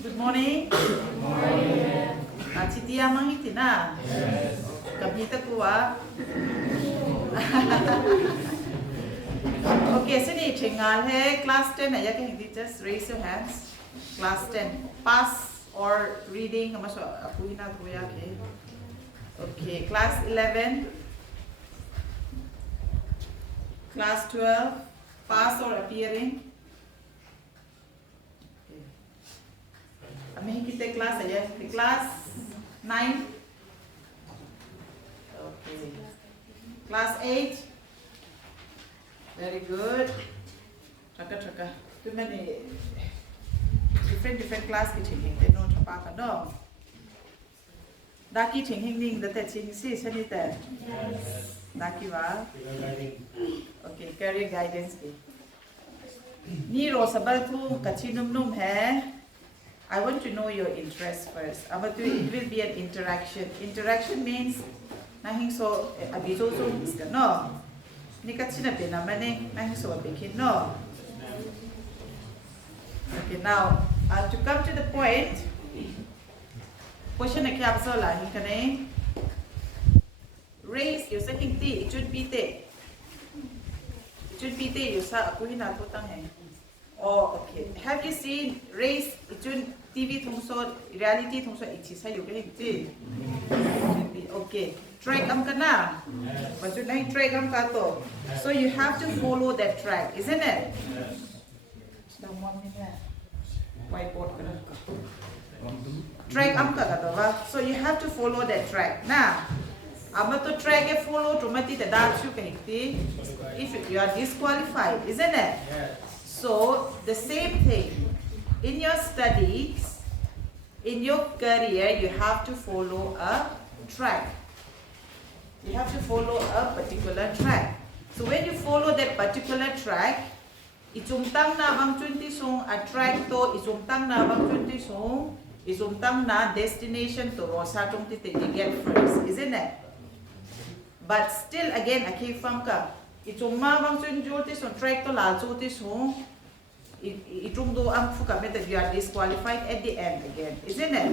Good morning. Good morning. Chitia mangitina. Yes. Kapita kuwa. Okay, sini chengal hai class 10 ya ke hindi just raise your hands. Class 10 pass or reading maso aku hina kuya ke. Okay, class 11. Class 12 pass or appearing. Kami kita kelas aja, di kelas 9. Okay. Class 8. Very good. Chaka. Too many different class ki ching hing te no chapa ka no. Daki ching hing ning the te ching si sani te. Daki wa. Okay, career guidance ki. Ni ro sabal tu kachinum num hai. I want to know your interest first. But it will be an interaction. Interaction means nahing so abiso so iska no. Nikachina pe namane nahing so abikin no. Okay, now to come to the point. Question na kya abso la hingkane. Race you sa hingti it should be te. It should be te you sa aku hina tutang hai. Oh, okay. Have you seen race? Itun TV thongso reality thongso ichi sa yu ke ti. Okay. Track am kana. Basu nai track am ka to. So you have to follow that track, isn't it? Whiteboard kana. Track am ka to ba. So you have to follow that track. Now, ama to track e follow to mati ta da chu ke ti. If you are disqualified, isn't it? So, the same thing, in your studies, in your career, you have to follow a track. You have to follow a particular track. So, when you follow that particular track, isumtang na bang 20 song a track to, isumtang na bang 20 song, isumtang na destination to, rosa tong titi, you get first, isn't it? But still, again, akifam ka, ituma bang 20 song track to la 20 song, itung do ang fuka that you are disqualified at the end again, isn't it?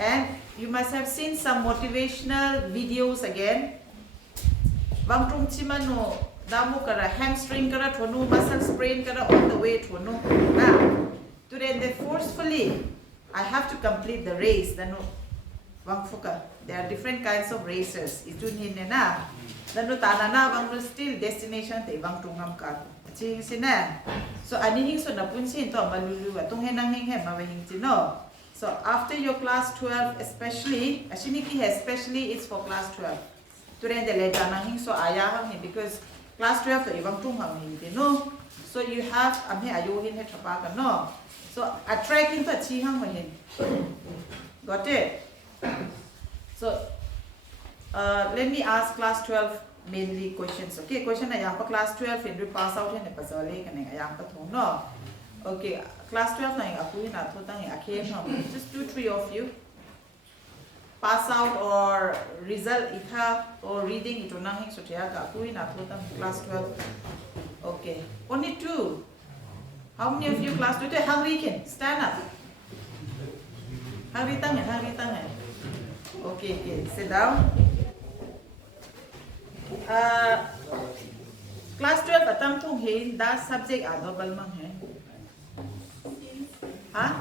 And you must have seen some motivational videos again. Bang tung chimano damu kara hamstring kara thonu muscle sprain kara all the way thonu. Now, today they forcefully I have to complete the race. Dano bang fuka. There are different kinds of races. Itun hinne na. Dano tana na bang still destination te bang tungam ka. Ching sina. So anihing so napunsin to maluluwa tung henang hing he mawahing no. So after your class 12 especially ashiniki especially it's for class 12. Today the letter nang so ayahang he because class 12 to ibang tung hang hing no. So you have amhe ayuhin he trapaka no. So attracting to chihang mahin. Got it? So let me ask class 12 mainly questions. Okay, question na yang pa class 12 in pass out hen pa sole kaneng yang pa thong no. Okay, class 12 na yang aku na thotang yang akhe no. Just 2-3 of you pass out or result itha or reading ito nang hing sotia ka aku na thotang class 12. Okay, only 2. How many of you class 12 hungry can stand up? Hungry tang. Okay, sit down. Class 12 atam thong hin da subject ado balmang hai ha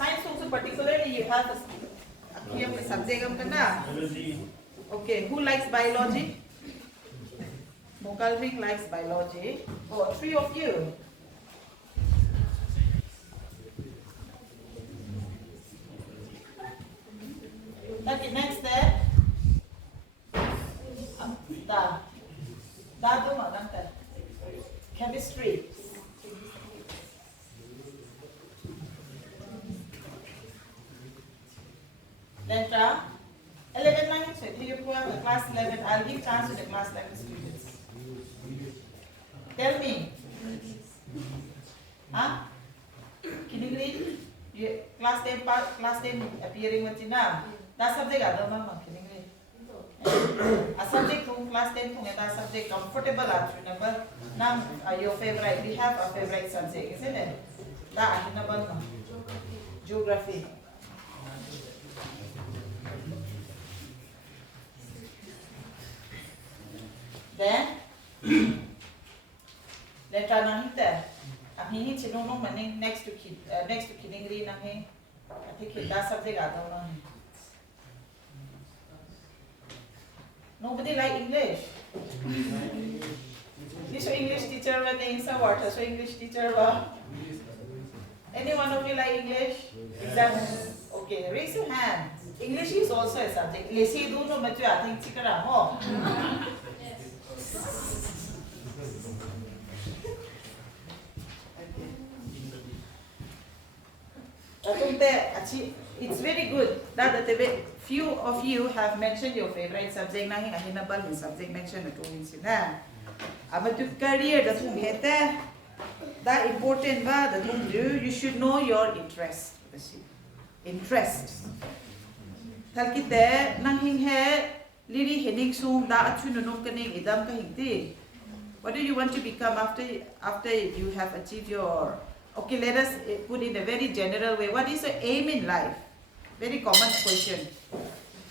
science also particularly you have here subject am kana. Okay, who likes biology? Mokal ring likes biology. Oh, 3 of you. Okay, next step. Da do maganta. Chemistry. Then 11 minutes. You go to class 11. I'll give chance to the class 11 students. Tell me. Huh? Can you read? Class 10 appearing with Tina. That's subject ada mama. Can you read? A subject from class 10 kung ita subject comfortable at number nam your favorite. We have a favorite subject, isn't it? Da ahin na ban no. Geography. Then letra nang hita. Ang hihi chinong maning next to kidding ri nang hi. Ati kita subject adaw nang. Nobody like English. This English teacher ba na sa water? So English teacher ba? Any one of you like English? Exam. Okay, raise your hand. English is also a subject. Lesi do no matu ating chikara mo. It's very good that the few of you have mentioned your favorite subject. Nahi ahinabal yung subject mention na tuwin sila. Ama to career the thum hete. That important ba the thum do. You should know your interest. Interest. Talkite nang hinghe liri hening sung da atu nunong kaning idam kahingti. What do you want to become after you have achieved your? Okay, let us put in a very general way. What is your aim in life? Very common question.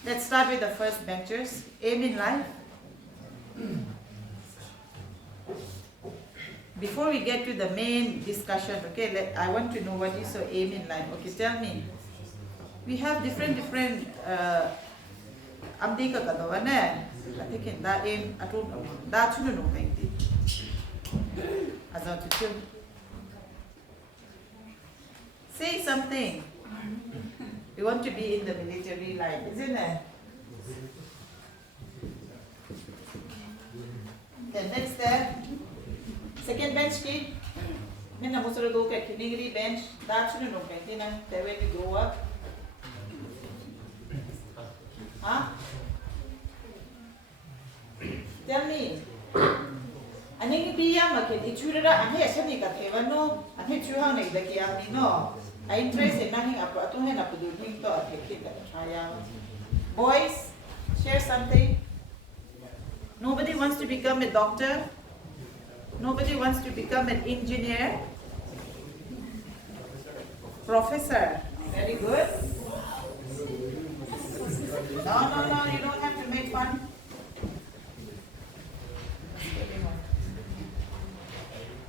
Let's start with the first benchers. Aim in life. Before we get to the main discussion, okay, I want to know what is your aim in life. Okay, tell me. We have different amdi ka kadawa na. Atikin da aim atun da chunu no kaiti. Azaw to say something. You want to be in the military line, isn't it? Then next step. Second bench ki. Minna musoro do ka kinigri bench. That's no kaiti na. When you grow up. Huh? Tell me. Aning biya makin ichurara ane asani ka thevano ane chuha nei daki amni no. I interest in nahi apa tu hai na pudurning to athekit try. Boys, share something. Nobody wants to become a doctor. Nobody wants to become an engineer. Professor. Very good. No, you don't have to make fun.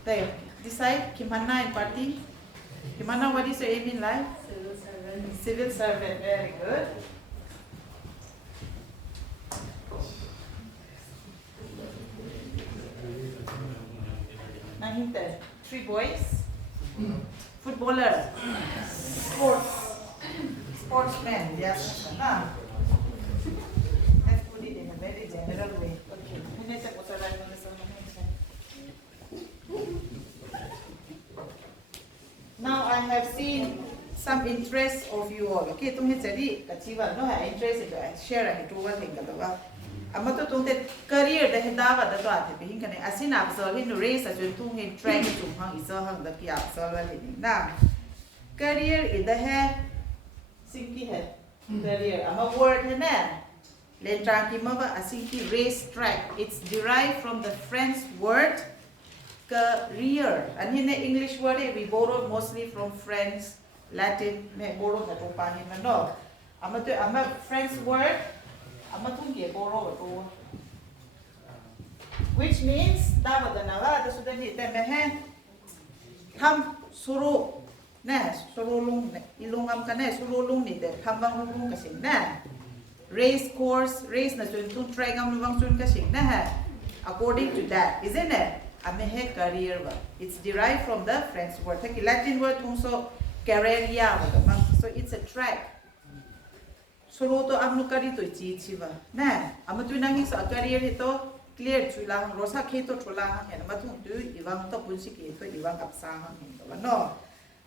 There, decide, Kimana and party. Kimana, what is your aim in life? Civil servant. Civil servant, very good. Nahinte, 3 boys. Footballer. Sportsman, yes. Let's put it in a very general way. Okay. Now I have seen some interest of you all. Okay, tumhe chari kachiwa no ha interest to share a to one thing kadawa. Amato tumte career the hendawa da to ate bihin kane asina absorb in race as you tung track to hang is hang the pia absorb in na career is the hai sinki hai career ama word hai na letra ki maba asinki race track. It's derived from the French word career, and in the English word we borrowed mostly from French, Latin, me borrow na to pahin na no. Ama French word, ama tungi borrow to, which means dapat na wa da sudah ni tembe hen ham suru na surulung ilungam kana surulung ni de hambang lung kasing na race course race na sun track am lung sun kasing na ha. According to that, isn't it? Amehe career ba. It's derived from the French word. The Latin word also carreria. So it's a track. Solo to amnu kari to chi ba. Na, amatu nang sa career ito clear chulang rosa keto chulang and amatung tu ibang to punsi keto ibang kapsang ba no.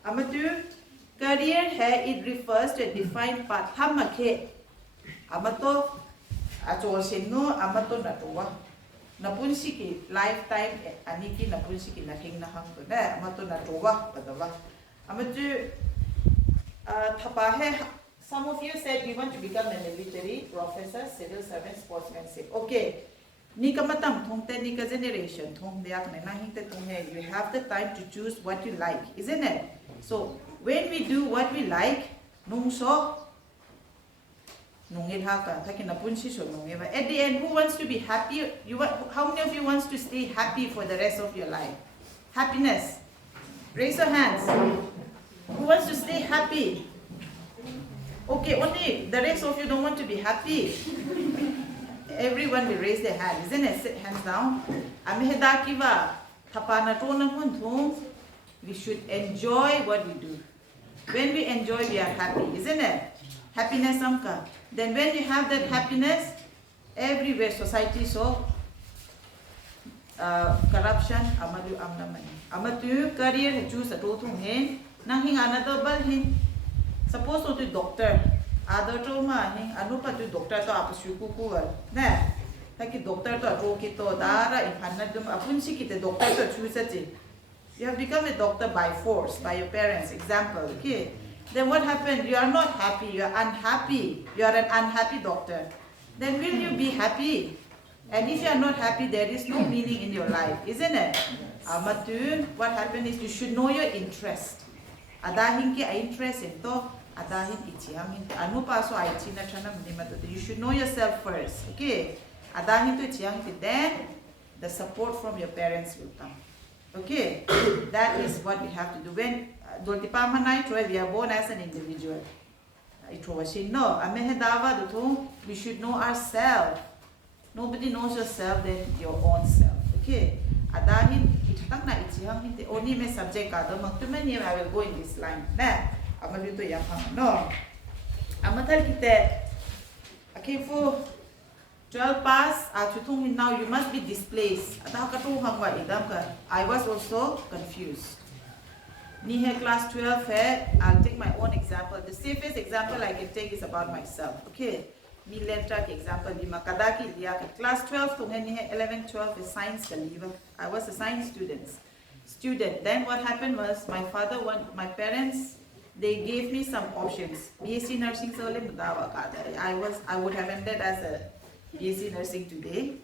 Amatu career hai it refers to a defined path. Hamake amato achol sino amato natuwa. Napunsi ki lifetime aniki napunsi ki naking na hang to na amato na towa badawa amatu thapa hai. Some of you said you want to become a military professor, civil servant, sportsmanship. Okay, ni kamatam thongte ni ka generation thong deak na hing te thong hai. You have the time to choose what you like, isn't it? So when we do what we like, nung so nungit haka takin napun si so nungit. But at the end, who wants to be happy? How many of you wants to stay happy for the rest of your life? Happiness. Raise your hands. Who wants to stay happy? Okay, only the rest of you don't want to be happy. Everyone will raise their hand, isn't it? Sit hands down. Amihedakiva tapana tonang. We should enjoy what we do. When we enjoy, we are happy, isn't it? Happiness amka. Then when you have that happiness, everywhere society so corruption amadu amnaman. Amatu career choose a total hen. Nahing another bal hin. Suppose to doctor. Other trauma hin anupa to doctor to apasuku kual. Ne. Taki doctor to rokito dara impanadum apunsi kite doctor to choose it. You have become a doctor by force, by your parents, example, okay? Then what happened? You are not happy, you are unhappy. You are an unhappy doctor. Then will you be happy? And if you are not happy, there is no meaning in your life, isn't it? Amatu, what happened is you should know your interest. Adahin ki interest ito, adahin itiyang anu paso IT na chana matu. You should know yourself first, okay? Adahin to itiyang then the support from your parents will come. Okay, that is what we have to do. When we are born as an individual. We should know ourselves. Nobody knows yourself than your own self. Okay, only my subject I will go in this line. Okay, for 12 pass, now you must be displaced. I was also confused. Class 12, I'll take my own example. The safest example I can take is about myself. Okay. Example. Class 12, 11, 12 is science. I was a science student. Then what happened was my parents, they gave me some options. BSc nursing, I would have ended as a BSc nursing today,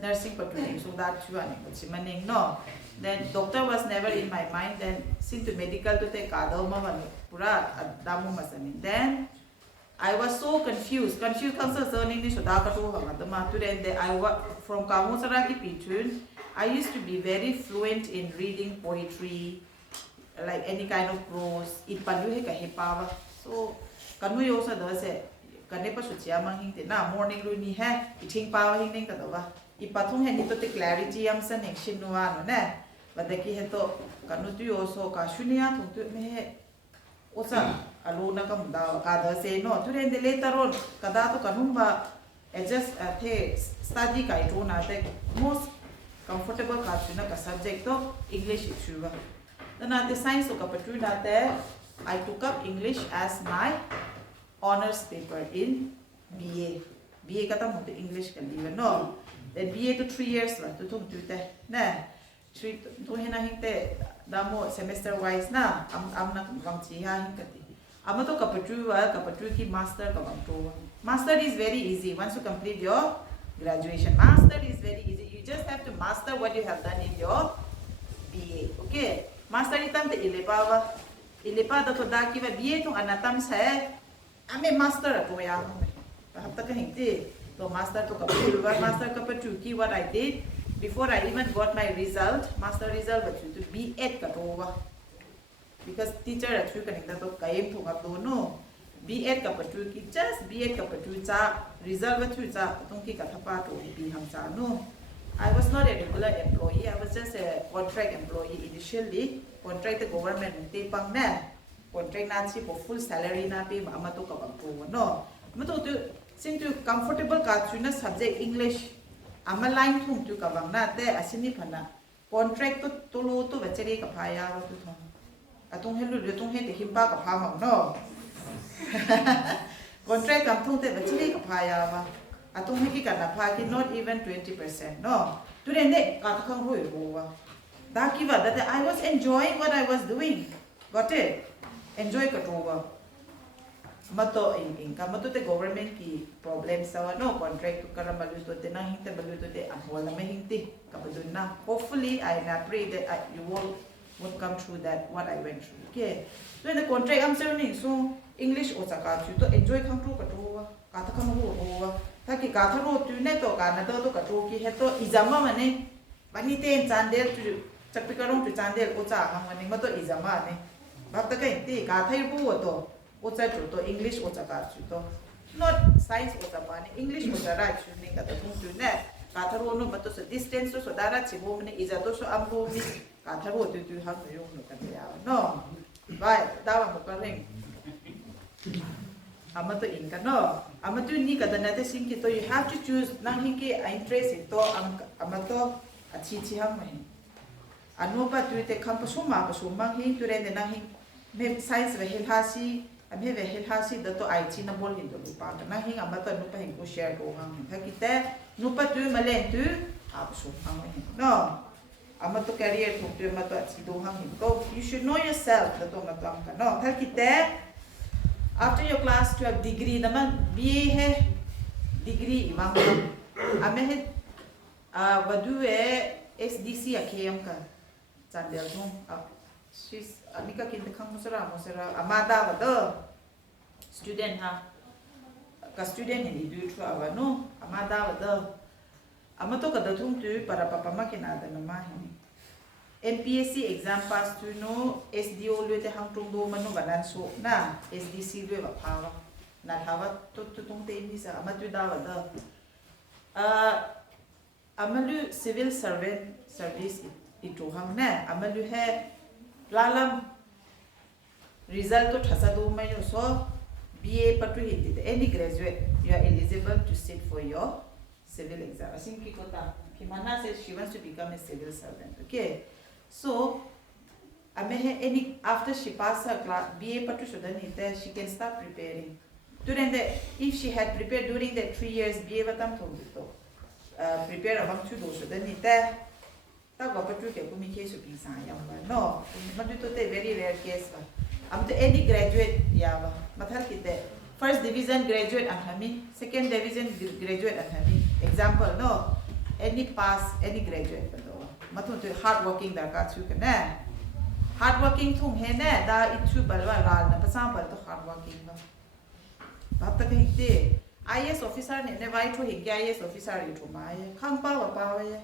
nursing for today. So that's one. No. Then doctor was never in my mind. Then since to medical to take then I was so confused. Confused comes to English. So then I from Kamusaraki Pitun. I used to be very fluent in reading poetry, like any kind of prose. So kanu also does it. Morning runi hai eating power hing kadawa ipathung hai nito te clarity am san action no ano ne badaki he to kanu tu also ka shunia thung tu me osa alona ka munda ka da se no tu then later on kada to kanumba adjust the study kai to na te most comfortable ka chuna ka subject to English chuwa then the science to ka patu na te I took up English as my honors paper in BA. BA kata mo to English kan diba no. Then BA to 3 years lah to tung tute na. 3 to hina hinte damo semester wise na am na bang chiha hinkati. Amo to kapatu ki master ka bang to. Master is very easy once you complete your graduation. Master is very easy. You just have to master what you have done in your BA. Okay. Master itam te ilepa da to da ki ba BA tong anatam sa I'm master at Toya. So master to master kapatuki what I did before I even got my result, master result but to be at Katova. Because teacher at you connect to Kaim to Gatono. Be at Kapatuki, just be at Kapatuza, result what you Tonki Katapato, be Hamsa. No. I was not a regular employee, I was just a contract employee initially, contract the government they pang na. Contract nancy for full salary na pay amato ka bang no mato to since to comfortable ka chuna subject English ama line thum tu ka bang na te asini phana contract to tolo to bachari ka phaya wa tu thong atong helu le tong he te himba ka pha ma no contract kam thung te bachari ka phaya wa atong he ki ka na pha ki not even 20% no to den de ka thang hoi bo wa da ki wa that I was enjoying what I was doing, got it. Enjoy katoba. Mato in kamato te government ki problems sa no contract to karamalu to te na hinte balu to te ahwala me hinte kabadun na. Hopefully I pray that you won't come through that what I went through. Okay. So the contract I'm saying so English o saka tu to enjoy khang tu ka tu ka ta khang ro ro ta ki ka tha ro tu ne to ka na to ka tu ki he to exam ma ne bani ten chandel tu chapikarong tu chandel o cha hang mani ma to exam ma ne ba ta kai ti ka thai bu to o cha tu to English o saka tu to not science o sa pa ne English o sa ra chu ne ka ta tu ne ka tha ro no ma to so distance so da ra chi bo ne iza to so am bo mi ka tha ro tu hang yo no ka ya no vai da wa mo ka reng amato in ka no amato ni ka dana te sing ki to you have to choose nang hing ki interest in to amato achi chi hang mai anu pa tu te kham pa suma hing tu re ne nang hing me science ve hel ha si ame ve hel ha si da to ai chi na bol hin do pa ka nang hing amato nu pa hing ko share ko hang ka ki te nu pa tu ma len tu a pa sum hang mai no amato career tu tu amato achi do hang hing to you should know yourself da to amato am ka no ka ki te after your class 12 degree naman BA है degree imam ame है वधु है SDC अकेयम का चांदेल तुम she's Anika किंतु खम मुसरा amada वधु student ha का student ini dulu tu awano amada वधु amato kada तुम tu para papa makina ada nama ini MPSC exam pass tu no SDO lue te hang tung do manu banan so na SDC lue ba phawa na thawa to tung te ni sa amatu da wa da amalu civil servant service itu hang na amalu hai lalam result to thasa do mai so BA patu hindi any graduate you are eligible to sit for your civil exam asin ki kota Kimana says she wants to become a civil servant okay. So, after she passed her class, BA patu sudan ite, she can start preparing. If she had prepared during the 3 years, BA batam thong dito. Prepare abang tu do sudan ite. Ta gwa patu ke kumi case of pisa yam ba. No, madu to te very rare case ba. Am to any graduate ya ba. Mathal kite. First division graduate ang hami, second division graduate ang hami. Example no, any pass, any graduate ba. Matun tu hard working da ka chu kana hard working thung he na da itu balwa ral na pasam bal to hard working ba bap ta kai te IS officer ne vai tho he kya IS officer ri tho ma ye khang pa wa pa ye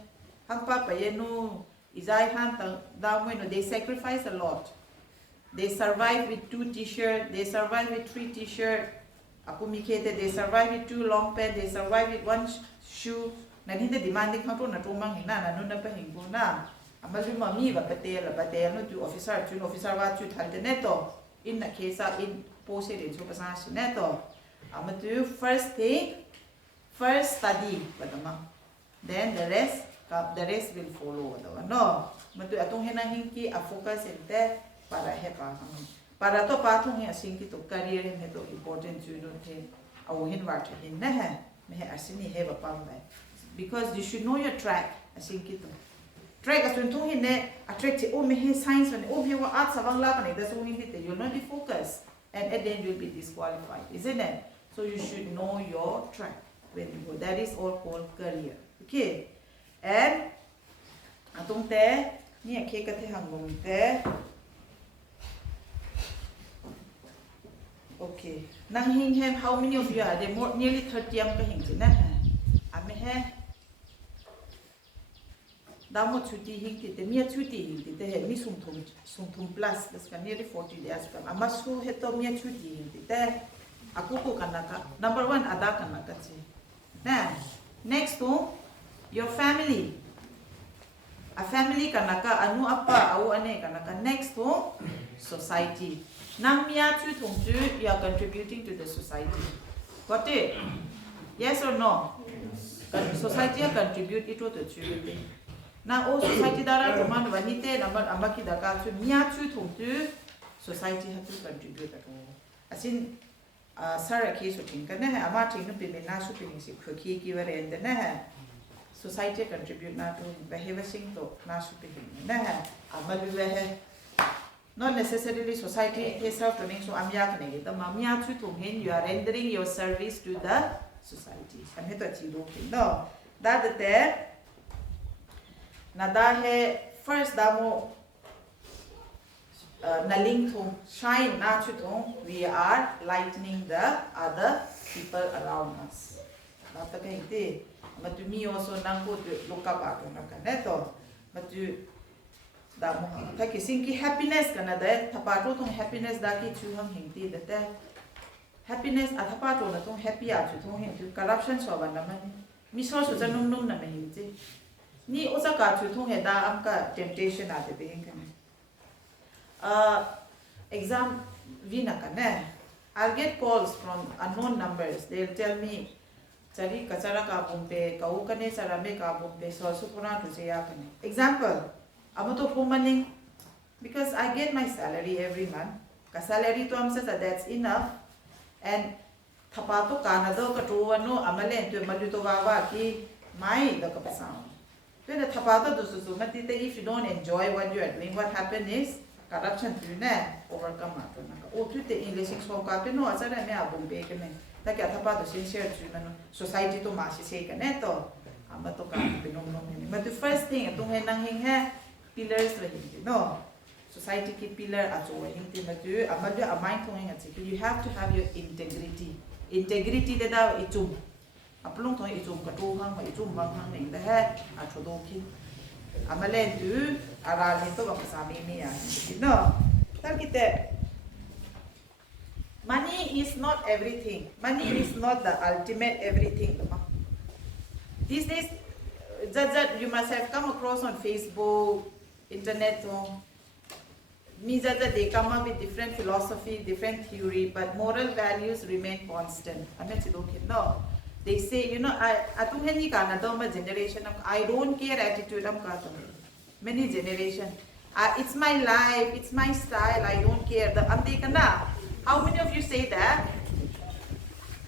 khang pa pa ye no izai han ta da mo no they sacrifice a lot they survive with 2 t-shirt they survive with 3 t-shirt aku mikete they survive with 2 long pant they survive with 1 shoe na hindi demanding kang to na tumang hina na no na pa hingko na amalu mami ba patel no tu officer wa tu thal de neto in na case in pose de so pasa si neto amatu first study badama then the rest will follow no matu atong hina hingki a focus inte para he pa para to pa thong he asing ki to career he to important tu no the aw hin wa hin na ha me asini he ba pam ba because you should know your track asing kito track asun thung hin ne attract oh me he science one oh he wa arts awang la kan da so hin te you'll not be focused and at the end you'll be disqualified isn't it so you should know your track when you go that is all called career okay and atung te ni ke ka the hangom te okay nang hing hem how many of you are there more nearly 30 am ka hing na ame he damo chuti hingti te mia chuti hingti te he mi sum plus das kan nearly 40 days pa amasu he to mia chuti hingti te aku ko kanaka number 1 ada kanaka chi na next to your family a family kanaka anu apa au ane kanaka next to society nang mia chu thong chu you are contributing to the society got it yes or no society contribute it to the children na o society dara roman vanite number ambaki daka chu mia chu thong tu society have to contribute at all asin sara ke so thing kana hai ama thing no pe me na su pe si khki ki ware and na hai society contribute na to behave sing to na su pe na hai amalu hai not necessarily society is self training so amya kane ge ta mamya chu thong hen you are rendering your service to the society and he to chi do no that the nada he first damo naling thong shine na chu thong, we are lightening the other people around us. Nata kai te matu mi also nang ko look up at na kaneto matu da mo ta ki sinki happiness kana da thapato thong happiness da ki chu hang hing ti da te happiness a thapato na thong happy a chu thong hing tu corruption so ban na man mi so so janum num na me hing ti ni osa ka chu thong he da am ka temptation a de be hing kana exam vina kana I'll get calls from unknown numbers. They'll tell me Chari kachara ka bumpe kau kane sarame ka bumpe so supuna to say kane example amato fumaning because I get my salary every month ka salary to am sa that's enough and thapato kana do ka to ano amale to malu to wawa ki mai the ka pasang then the thapato do su mati te if you don't enjoy what you are doing what happen is corruption tu na overcome ato na o tu te english so ka pe no asara me abumpe kane ta kya thapa to sincere chu mano society to ma si se ka ne to ama to ka pinom nom ni but the first thing tung he nang hing he pillars la hi no society ki pillar a cho hing ti ma tu ama du amai thong hing chi you have to have your integrity de da ichum apulong thong ichum ka tu hang ma ichum bang hang ning da he a cho do ki ama le tu ara ni to ba sa mi mi ya no tar kite money is not everything. Money is not the ultimate everything. These days, you must have come across on Facebook, internet, they come up with different philosophy, different theory, but moral values remain constant. No. They say, you know, generation of I don't care attitude. Many generation. It's my life, it's my style, I don't care. How many of you say that?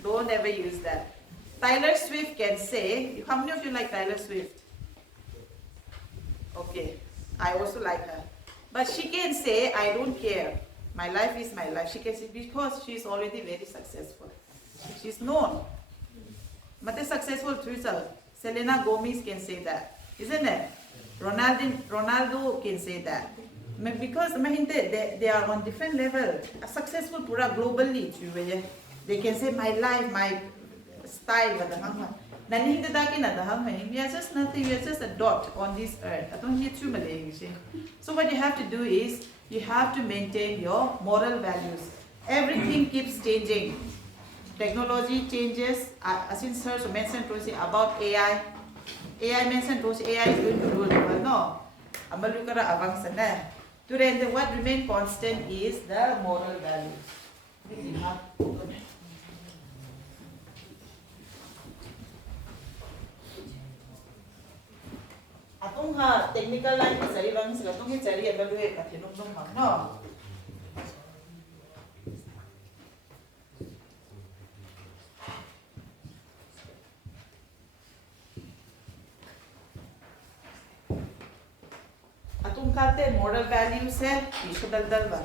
Don't ever use that. Taylor Swift can say, how many of you like Taylor Swift? Okay, I also like her. But she can say, I don't care. My life is my life. She can say, because she's already very successful. She's known. But the successful Twitter, Selena Gomez can say that. Isn't it? Ronaldo can say that. Because they are on different level. Successful pura globally. They can say my life, my style. We are just nothing, we are just a dot on this earth. So what you have to do is, you have to maintain your moral values. Everything keeps changing. Technology changes. As in Sir mentioned about AI. AI mentioned AI is going to rule the world. No. Amalukara abang sana. Today, what remains constant is the moral values. Atong ha technical line sari bang sila tong cari evaluate at hinong nung mag no. Atong kate moral values hai ishadal ba.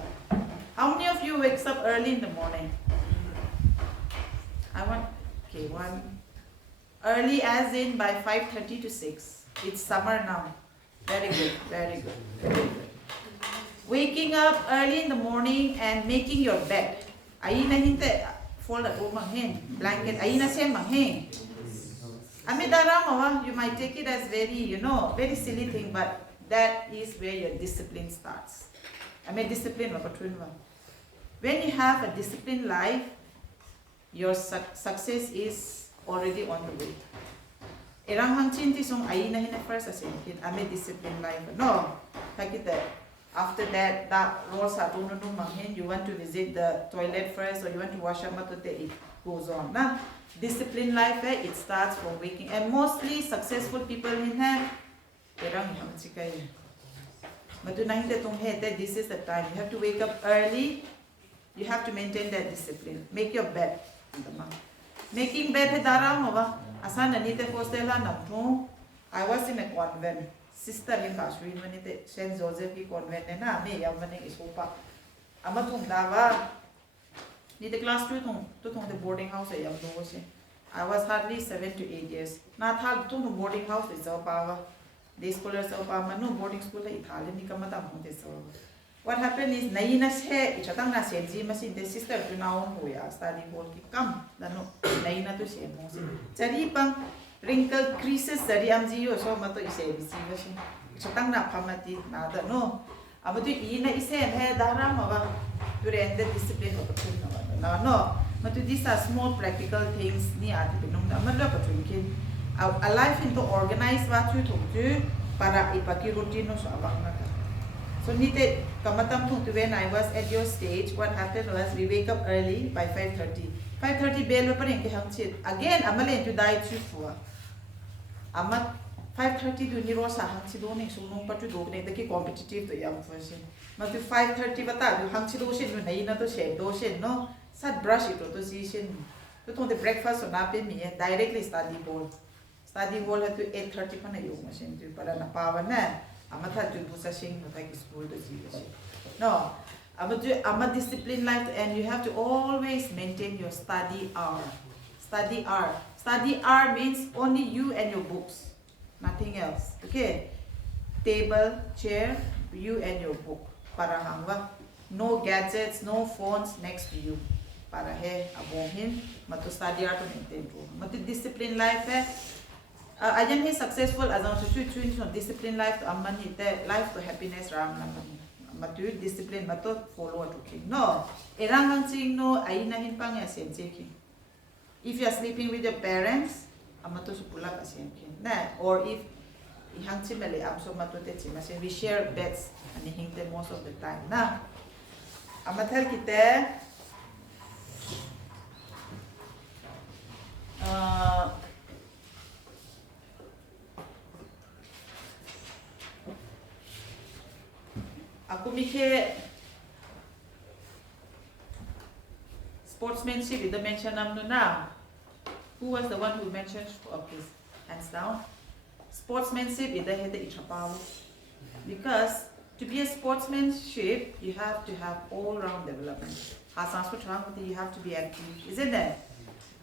How many of you wakes up early in the morning? One early as in by 5:30 to 6. It's summer now. Very good, very good, very good. Waking up early in the morning and making your bed. Ayi na hinte fold o manghen blanket. Ayi na siya manghen. You might take it as very, very silly thing, but that is where your discipline starts. Discipline. When you have a disciplined life, your success is already on the way. Erang hang chinti song ayi na hina first asenkin disciplined life. No, after that rolls sa tunun manghin, you want to visit the toilet first or you want to wash up it goes on. Na disciplined life it starts from waking, and mostly successful people in here erang hang chikay. Madunahin tong that this is the time you have to wake up early. You have to maintain that discipline. Make your bed. Making bed hai darang ba? Asan nanite hostela namtho. I was in a convent. Sister in Kashmir manite Saint Joseph ki convent na me yam maning isopa. Amathong dawa. Nite class 2 to the boarding house ay yam do se. I was hardly 7 to 8 years. Na thal to boarding house is pa. Day scholar sa pa manu boarding school ay Italian ni kamata mo te so. what happened is naina se ichatang na senji masin the sister to now hoya study hall ki kam dano naina to se mo chari pang wrinkle creases sari amji yo so mato ise bisi masin ichatang na phamati na da no amatu ina ise he dara ma ba to end the discipline of the no but these are small practical things ni ati pinung da man la ka thinking a life into organize wa chu thuk chu para ipaki routine no so abang na ka so nite kamatam thuk when I was at your stage what happened was we wake up early by 5:30 bell pa rin ke hang chit again amalen to die chu fu amat 5:30 do ni ro sa hang chi do ne so nong pa chu do ne the ki competitive to yam first but 5:30 bata do hang chi do shin no nei na to shen do shen no sat brush it to si shin to thong the breakfast so na pe mi directly study hall at 8:30 pa na yo machine to para na pawa na amatha to bu sa sing no like school to si no ama discipline life and you have to always maintain your study hour means only you and your books, nothing else. Okay, table, chair, you and your book. Para hangwa, no gadgets, no phones next to you. Para he abohin, matu study hour to maintain ro. Matu discipline life hai. Ayan he successful as on to choose discipline life to amman hite life to happiness ram naman. Matu discipline matu follow to king. No, erangang sing no ayina hin pang ya sen king. If you are sleeping with your parents, amato supula kasi na. Or if ihang chimele amso matote chimasin, we share beds and hingte most of the time na. Amathal kita aku mikir sportsmanship itu mention namnu na. Who was the one who mentioned please hands down? Sportsmanship is the head of because to be a sportsmanship you have to have all-round development. You have to be active, isn't it?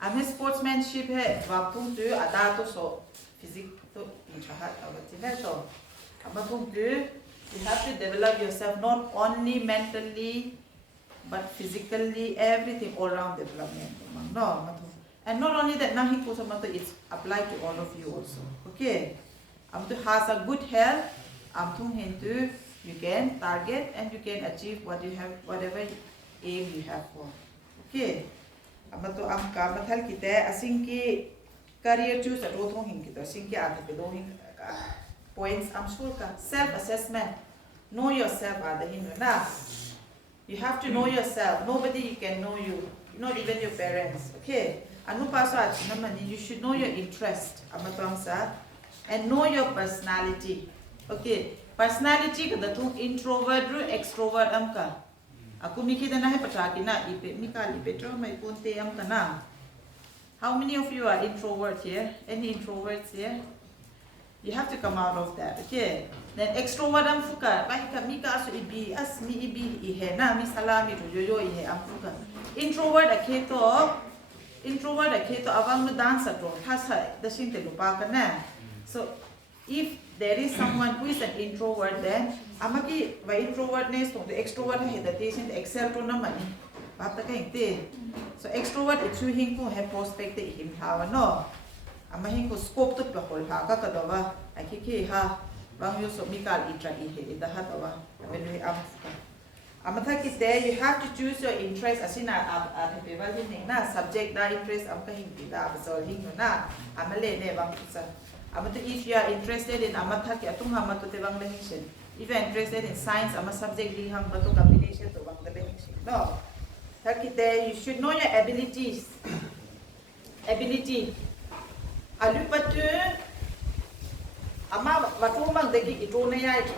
I mean sportsmanship है वापुं तो आधा तो so physique तो इंचाहत आवती है तो वापुं तो you have to develop yourself not only mentally but physically everything all-round development. No, and not only that, nahi ko sa mato it's applied to all of you also. Okay, to has a good health. Tung hintu you can target and you can achieve what you have, whatever aim you have for. Okay. Amato am ka mathal kita asing ki career choose at otong hin kita asing ki ate belonging points am sure ka self assessment, know yourself ada hin na. You have to know yourself. Nobody can know you, not even your parents. Okay. Anu paso at naman you should know your interest amato am sa and know your personality. Okay. Personality kada tu introvert ru extrovert am ka. Aku mikir na hai pataki na ipe mikali petro mai punte am kana. How many of you are introvert here? Any introverts here? You have to come out of that. Okay. Then extrovert am fuka. Baik kami ka asu ibi as mi ibi ihe na mi salami tu jojo ihe am fuka. Introvert aketo awang no dance ato thasa dasing te lupa kana. So if there is someone who is an introvert, then amaki by introvertness to the extrovert hai the patient excel to naman bata ka inte. So extrovert itu hingko have prospect him hawa no. Amahin ko scope to pahol ha ka kadawa akiki ha bang yo so mikal itra ihe idaha tawa when am amatha kite you have to choose your interest asina peval hin na subject na interest am ka hindi da so hin na amale ne bang sa amato if you are interested in amatha ki atung hamato te bang lehin if you are interested in science ama subject li ham bato combination to bang lehin no takite you should know your ability alupatu ama watumang deki ito na ya ito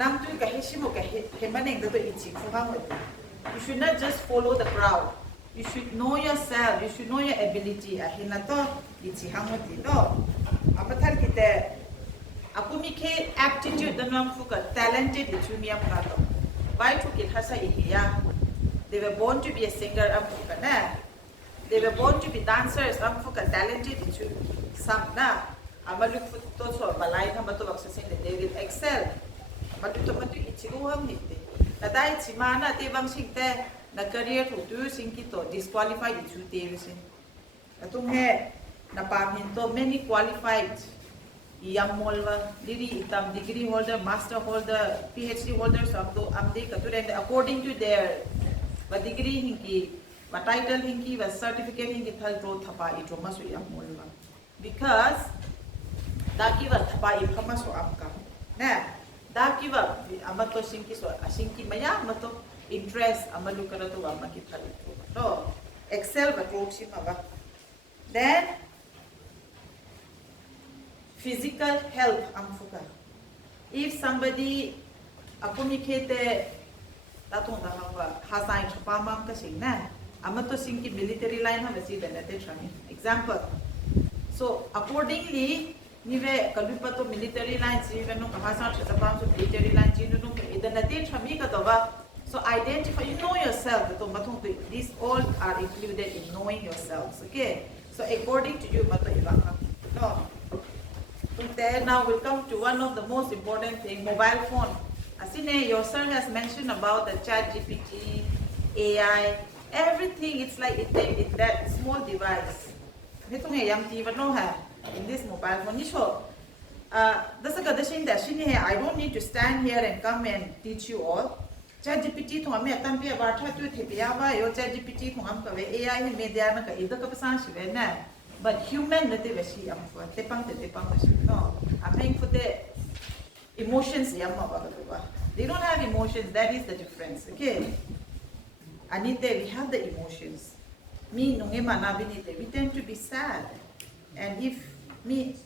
nam tu ka heshimo ka hemaneng dato ichi fuhang. You should not just follow the crowd. You should know yourself. You should know your ability. Ahina to ichi hangot ito. Apathal kita aku mikhe aptitude danam fuka talented itu mi am kato. Why to kit hasa ihiya? They were born to be a singer am fuka na. They were born to be dancers am fuka talented itu sam na. Amaluk to so balai na mato baksa sing they will excel. But ito ichigo ham nite. แต่ได้ชิมานะที่บางสิ่งแต่นักเรียนถูกดูสิ่งที่ตัว disqualified ที่ชุดเดียวสิแต่ตุ้งแห่นับปามเห็นตัว many qualified yang molwa diri itam degree holder master holder phd holder sab to amde kature according to their degree hinki title hinki certificate hinki thal pro thapa ito masu yang molwa because daki wa thapa I khama so apka na daki wa amato sinki so asinki maya amato interest amalu karato amaki thal to excel ba to ma then physical health amfuka if somebody communicate tatong da hawa hasai chapamam ka singna amato singki military line ha basi da te chami example so accordingly nive kalupato military line si no kahasa chapam so military line chi no idana te chami ka dawa so identify you know yourself to matong these all are included in knowing yourselves okay so according to you mato ibanga no. Then now we'll come to one of the most important thing, mobile phone. Asine, your sir has mentioned about the chat GPT, AI, everything. It's like it that small device. In this mobile phone, I don't need to stand here and come and teach you all. Chat GPT chat GPT AI but human no. I'm paying for the emotions. They don't have emotions, that is the difference. Okay? Anite, we have the emotions. Me, we tend to be sad. And if me,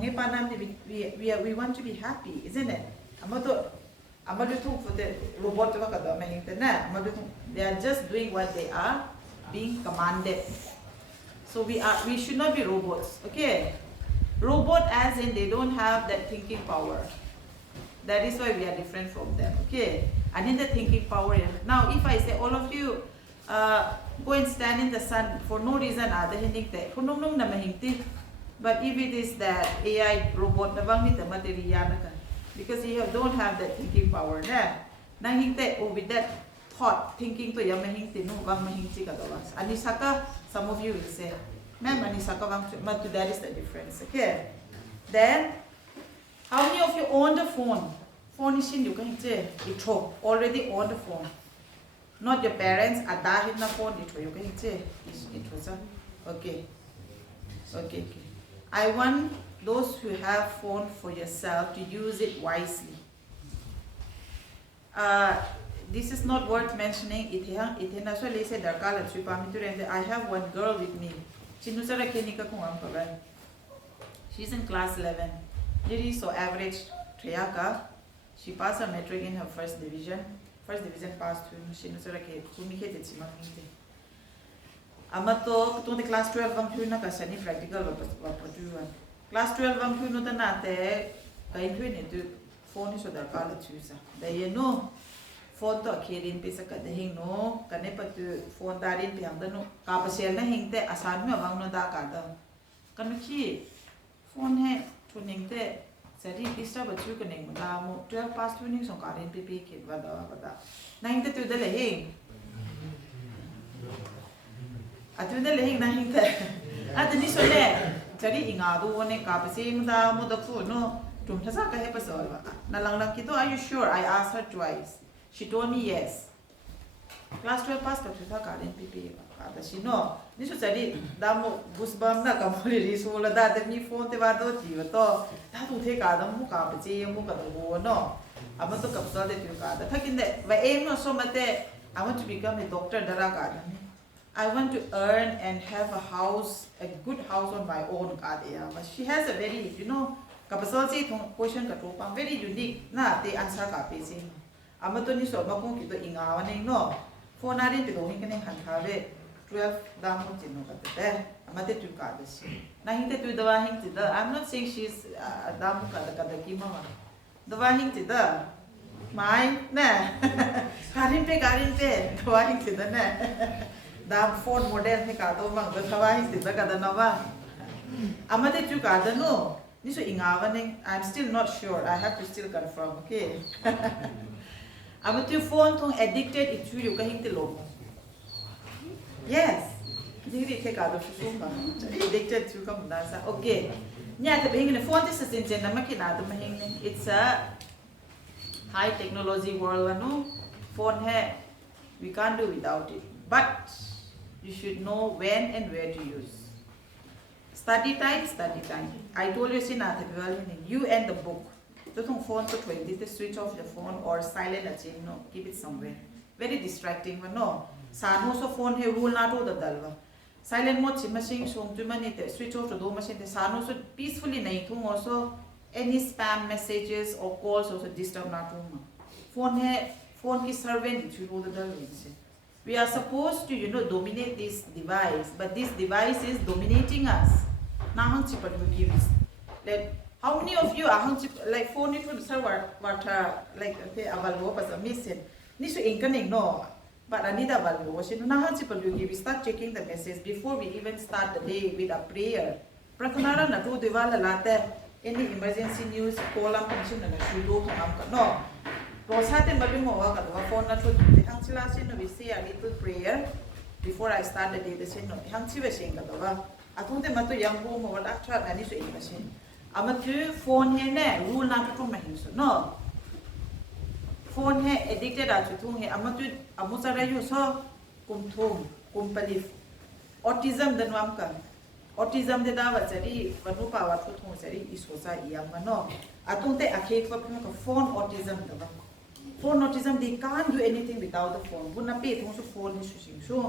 we want to be happy, isn't it? For the robot, they are just doing what they are being commanded. So we should not be robots, okay? Robot as in they don't have that thinking power. That is why we are different from them, okay? And in the thinking power, now if I say all of you go and stand in the sun for no reason, but if it is that AI robot, because you don't have that thinking power, with that thought, thinking to Anisaka, some of you will say, ma'am, Anisaka, that is the difference, okay? Then, how many of you own the phone? Phone is in you can say, it already own the phone. Not your parents, ada in the phone, you can say, it was okay. Okay. I want those who have phone for yourself to use it wisely. This is not worth mentioning. I have one girl with me. She's in class 11. So average. She passed her metric in her first division. First division passed to Amato to the class 12 practical class 12 phone is the college user. They know phone to kirin pisa kadahing no kanepatu phone darin piangdano kapasel na hingte asan me awang no da kada kanaki phone he tuningte sari disturb achu kaning la mo 12 pass tuning so karin pp kit wada na hingte tu de lehing atu de lehing na hingte atani so le sari inga do ne kapase da mo da fu no tum thasa ka he pasol na lang kito are you sure I asked her twice. She told me yes. Class 12 pass ka thutha karin pp kada she no nisu sari damo gusbam na kamoli risola da ni phone te wado ti to ta tu the ka dam mu ka pache mu ka do no amato kapsa de tu ka da thakin de va aim no so mate I want to become a doctor dara ka I want to earn and have a house, a good house on my own ka de but she has a very kapsa ji question ka to pang very unique na te answer ka pe se amato ni so makong kito ingawa ning no phone ari te dohin kane han khave 12 damu chino kate amate tu ka dasi na hinte tu dawa hin ti da I'm not saying she's damu kada ki mama dawa hin ti da mai na karin pe dawa hin ti da na dam phone model ne ka do mang dawa hin ti da kada na ba amate tu ka da no ni so ingawa ning I'm still not sure I have to still confirm okay ama tu phone thong addicted itu you kahing te lo yes ni ri ke ka do su ma addicted tu kam da sa okay nya te behing ne phone te sa sin chen na ma ki na do ma hing ne it's a high technology world no phone hai we can't do without it but you should know when and where to use study time I told you sin na the well you and the book to thong phone to 20 to switch off the phone or silent achin no keep it somewhere very distracting no sanu so phone he rule na to the dalwa silent mode chi machine song tu mani te switch off to do machine te sanu so peacefully nahi thong also any spam messages or calls also disturb na to ma phone ki servant to rule the dalwa we are supposed to dominate this device but this device is dominating us na hang chi padu give let how many of you are hang chi like phone it will serve what like the avalo pas a mission ni so inkaning no but anida avalo sin na hang chi padu give start checking the message before we even start the day with a prayer prathana na tu diwala late any emergency news call am function na shudo am ka no Rosate mabi mo wa ka phone na thut te hang chila sin no we say a little prayer before I start the day the sin no hang chi we sing ka wa atung te matu yang bo mo wala tra na ni so in machine amatu phone he ne rule na to ma hin so no phone he addicted a chu he amatu amusara yu so kum thum kum palif autism dan wam ka autism de da wa chari wanu pa wa thu thong chari iso sa iyam ma no atung te akhe ko ka phone autism da ba phone autism they can't do anything without the phone buna pe thong so phone ni shu so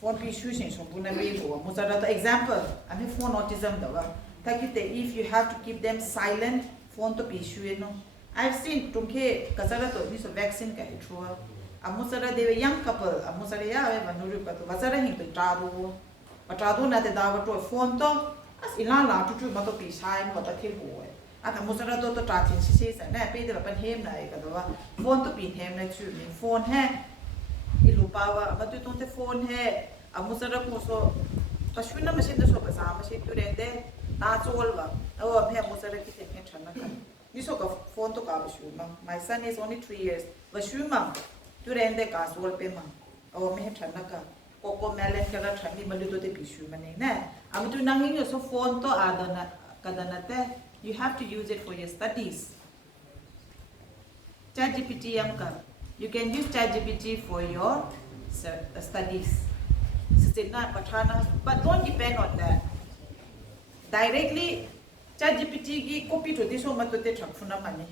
phone pi shu sing so buna be go musara the example ane phone autism da wa takite if you have to keep them silent phone to pi shu no I've seen tumke kasara to ni so vaccine ka through amusara they were young couple amusara ya we manuru pa to wasara hin to ta do na te da wa to phone to as ila la tu ma to pi sai mo ta ke bo aka musara to ta chin si sa na pe de ban hem na ka do wa phone to pi hem na chu ni phone hai ilu pa wa ma tu te phone hai amusara ko so ta shu na machine so ka sa machine tu re de ta chol wa o me amusara ki te phe chan na ka ni so ka phone to ka ba shu ma my son is only 3 years wa shu ma tu re de ka sol pe ma o me chan na ka ko melen ka la thani ma lu to te pi shu ma ne na am tu nang ni so phone to adana kadana te you have to use it for your studies ChatGPT amka you can use ChatGPT for your studies sitna pathana but don't depend on that directly ChatGPT gi copy to this one to te thakfuna mane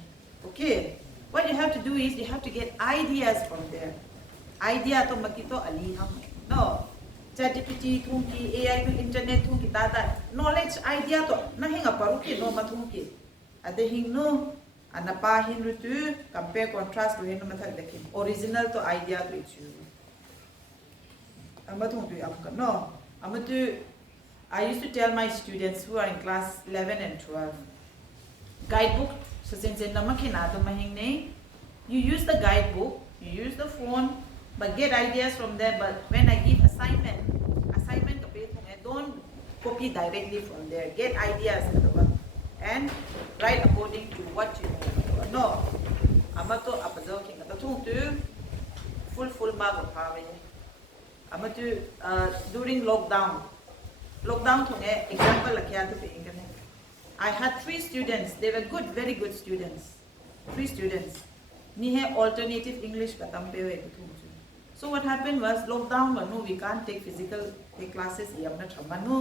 okay what you have to do is you have to get ideas from there idea to makito ali ham no ChatGPT thung ki AI to internet thung ki tata knowledge idea to na hinga paru ki no ma thung ki ade hing no anapa hin rutu compare contrast to hin ma thak dekhi original to idea to ichu ama thung tu am ka no ama tu I used to tell my students who are in class 11 and 12 guidebook so since in namakina to mahing ne you use the guidebook you use the phone but get ideas from there but when I give assignment ka pe don't copy directly from there get ideas and write according to what you know no amato apazo king ta thung tu full ma go pa we amato during lockdown thung example la kya to pe ingane I had 3 students they were good very good students 3 students ni hai alternative English ka tam pe we thung so what happened was lockdown no we can't take physical classes yamna thamanu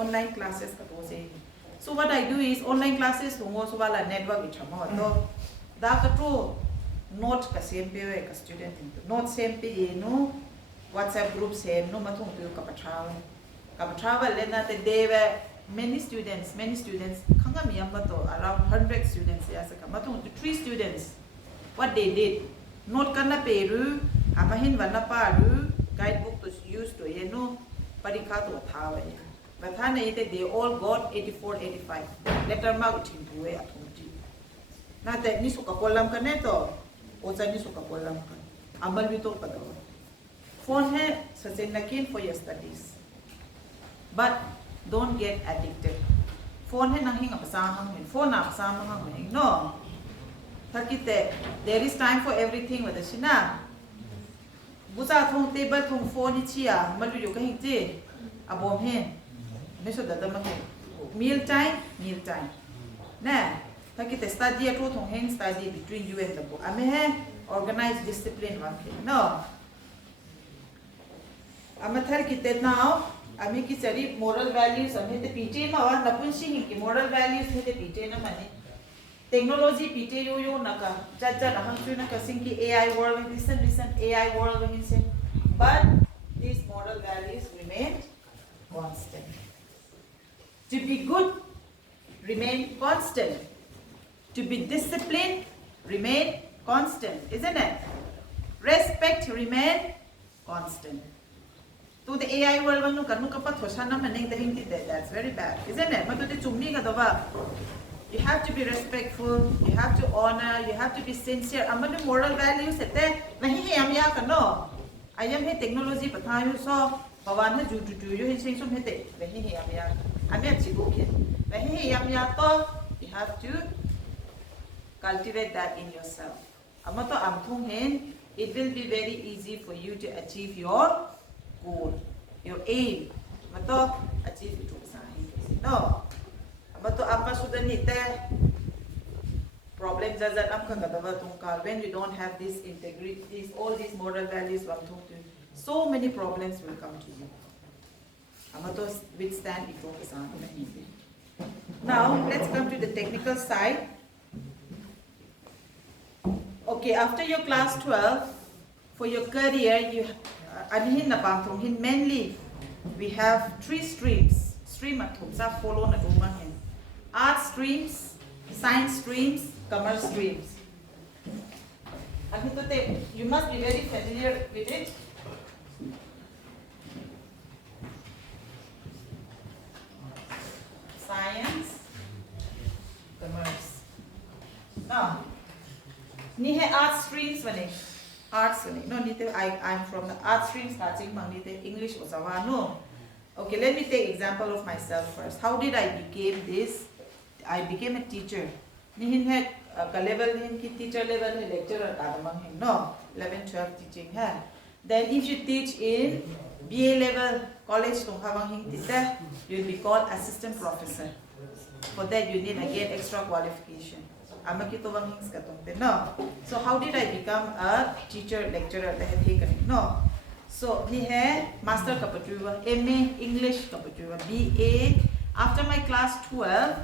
online classes ka to se so what I do is online classes to mo so wala network I thamo to da ka to note ka same pe we ka student note same pe no WhatsApp group same no mathung tu ka patrawa le na te they were many students khanga mi am to around 100 students ya sa ka mathung 3 students what they did note karna peru amahin wana paru guidebook to use to no parikha to thawa bathana ite they all got 84 85 letter mark thin tuwe athumti na te ni su ka kolam ka ne to ocha ni su ka kolam ka amal bi to pado phone hai sachen nakin for your studies but don't get addicted phone hai nang hing apasa hang phone na apasa hang no Thakite, there is time for everything with the Shina. Busa thong table thong phone chia, Malu you can see. Abom hen. Miso the Damahe. Meal time, meal time. Nah, Thakite study at thong hen study between you and the book. Amehe, organized discipline one thing. No. Amathal kite now. Ami ki chari moral values ame te pite ma wa napun sing ki moral values he te pite na mani technology pite yo naka jat ahang chu naka sing ki AI world listen AI world when say but these moral values remain constant. To be good remain constant. To be disciplined remain constant, isn't it? Respect remain constant. To the AI world, that's very bad, isn't it? You have to be respectful, you have to honor, you have to be sincere. Amadu moral values at that. I am a technology, but I saw Pavan has you to do you his things from Hete. I met Sibukin. You have to cultivate that in yourself. Amato Amtung Hen, it will be very easy for you to achieve your goal, your aim. Mato achieve it. No. Mato apa sudah nite problem jazat am kan kata tungkal when you don't have this integrity, all these moral values, so many problems will come to you. Amato withstand it. Now let's come to the technical side. Okay, after your class 12, for your career, you mainly we have 3 streams. Stream at follow art streams, science streams, commerce streams. You must be very familiar with it. Science, commerce. Now, ni hai art streams bane. Arts no I'm from the art streams English was no. Okay, let me take example of myself first. How did I became this? I became a teacher. Nihin had a level in teacher level lecturer no 11 12 teaching ha. Then if you teach in BA level college you'll be called assistant professor. For that you need again extra qualification. No. So how did I become a teacher lecturer? No. So we had master kapatuwa, MA English kapatuwa, BA. After my class 12,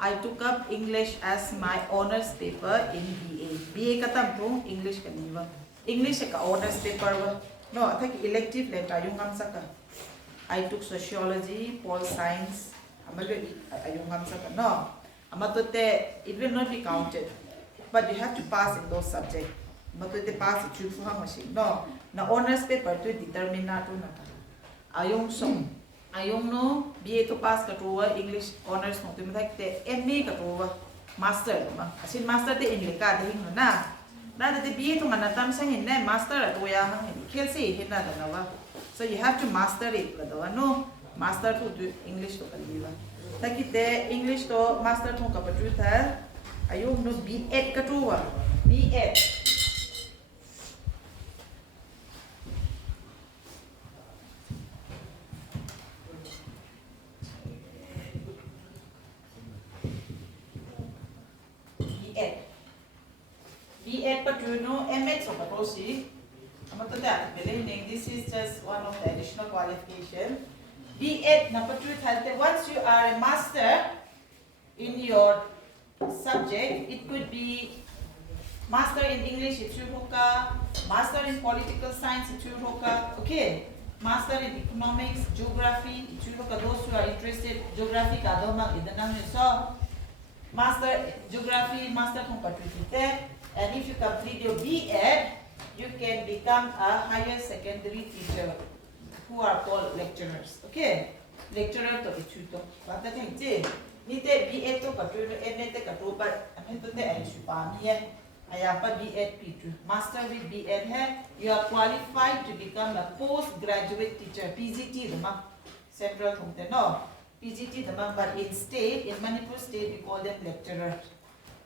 I took up English as my honors paper in BA. BA katam to English kaniwa. English ka honors paper. No, I think elective letter yung saka. I took sociology, pol science. No. It will not be counted, but you have to pass in those subjects. Pass it no. Na honors paper to determine na to na. Ayong no BA to pass katuwa English honors no to mathek MA katuwa master ma. Asin master te English ka de hing na. Na the BA to manatam sa hin na master at ya hang kelsi hin na danawa. So you have to master it kadawa no. Master to do English to kaliwa. Takite English to master to kapatu tha ayong no B8 katuwa. B8 B8 patuno MX o patosi. This is just one of the additional qualification. B8 na patu thalte once you are a master in your subject, it could be master in English ichuhoka, master in political science ichuhoka, okay, master in economics, geography ichuhoka. Those who are interested, geography kadoma idanam so master geography, master kung patu. And if you complete your B.Ed, you can become a higher secondary teacher, who are called lecturers. Okay, lecturer to ichuto. Pata thing je, nite B.Ed to katuno, M.Ed to katu, but I'm to the Ayapami. Ayapa B.Ed P2. Master with B.Ed hai, you are qualified to become a postgraduate teacher. PGT dama, central thumte no. PGT dama, but in state, in Manipur state, we call them lecturer.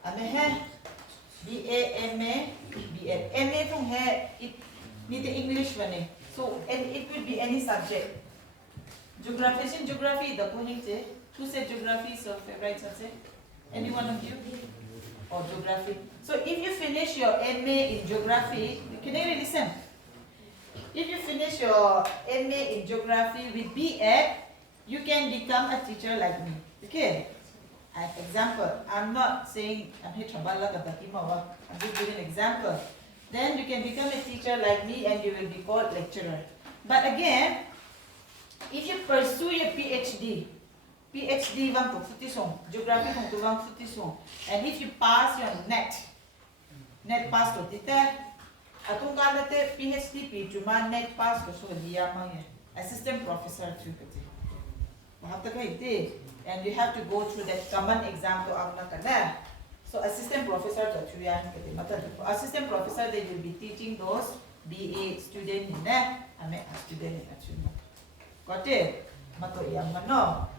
Ame hai. BA, MA, BA. MA from here, it need the English one. So, and it could be any subject. Geography, in geography, the point is, who said geography is your favorite subject? Any one of you? Or geography? So, if you finish your MA in geography, can you listen? If you finish your MA in geography with BA, you can become a teacher like me. Okay? An example. I'm not saying I'm here I'm just giving an example. Then you can become a teacher like me and you will be called lecturer. But again, if you pursue your PhD wang tu futi song, geography kong tu wang futi song, and if you pass your net pass to tite, atung kala te PhD pi cuma net pass to so dia mang assistant professor tu kete. Bahata ka ite, and you have to go through that common exam to amna kana. So assistant professor to tu yan kete. Mata assistant professor they will be teaching those BA student in there, ame student in actually. Got it? Mato yang mano.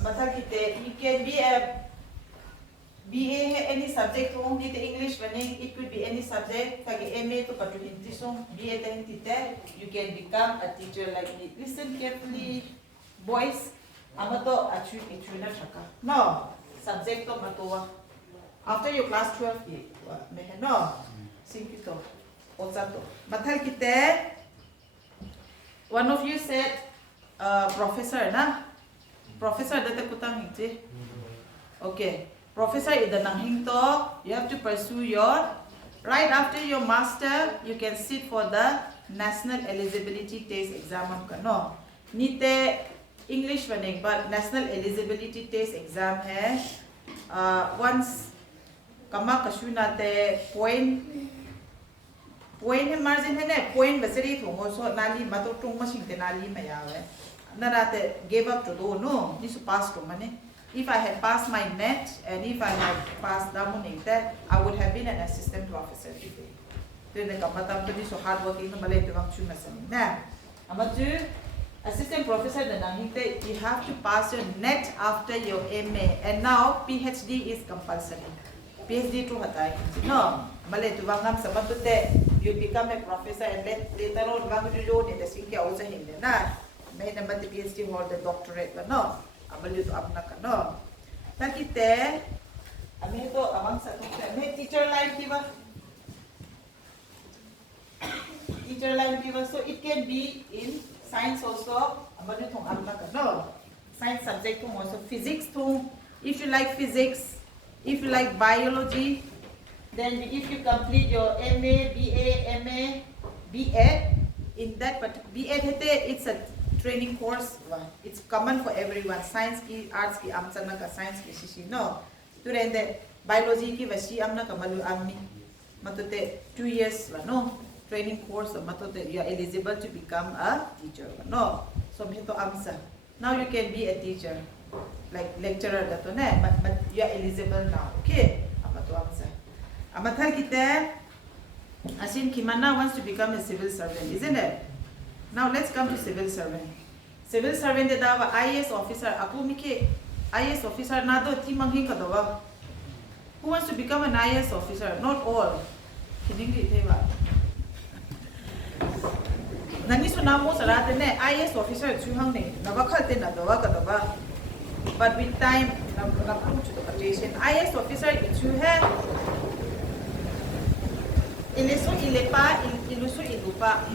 Matal kita, you can be a BA any subject kung dito English maning it could be any subject. Kagi MA to patuhin tisong BA tahin tite, you can become a teacher like me. Listen carefully, boys. Amato achu na chaka. No, subject to matowa. After your class 12, mehe no, singkito, osato. Matal kita. One of you said, professor na. Professor dati kutang hingti. Okay. Professor ida nang hingto. You have to pursue your, right after your master, you can sit for the National Eligibility Test exam. No. Nite English maning, but National Eligibility Test exam hai. Once kama kashu nate point hai margin hai ne point basari thongo so nali mato tung masing te nali mayawe. Narate gave up to do no, this pass to money. If I had passed my net and if I had passed that, I would have been an assistant professor today. Then the kapatam to so hard working no malay to wang chuma sani. Na, amatu assistant professor the nangite you have to pass your net after your MA and now PhD is compulsory. PhD to hatai. No, malay to wangam sabatute you become a professor and later on wang to do the sinkia also hindi na. May naman the PhD holder doctorate ba no? Abal ito abna ka no? Takite, ami ito amang sa tukta. May teacher line diba? Teacher line diba? So it can be in science also. Abal ito abna ka no? Science subject tong also physics tong. If you like physics, if you like biology, then if you complete your MA, BA, MA, BEd, in that but BEd it's a training course. It's common for everyone. Science ki, arts ki, amsana ka science ki shishi no. Turende biology ki wasi amna ka malu amni. Matote 2 years no training course. Matote you are eligible to become a teacher no. So mito amsa. Now you can be a teacher, like lecturer dato ne. But you are eligible now. Okay. Amato amsa. Amathal kita. Asin Kimana wants to become a civil servant, isn't it? Now let's come to civil servant. Civil servant de dawa IAS officer. Aku miki IAS officer na do ti manghing ka dawa. Who wants to become an IAS officer? Not all. Kiningi thewa. Nani so namo sarate ne IAS officer chuhang ne nabakhalte na dawa ka dawa. But with time napu chu to patient IAS officer chu hai. Ileso ilepa iluso ilupa.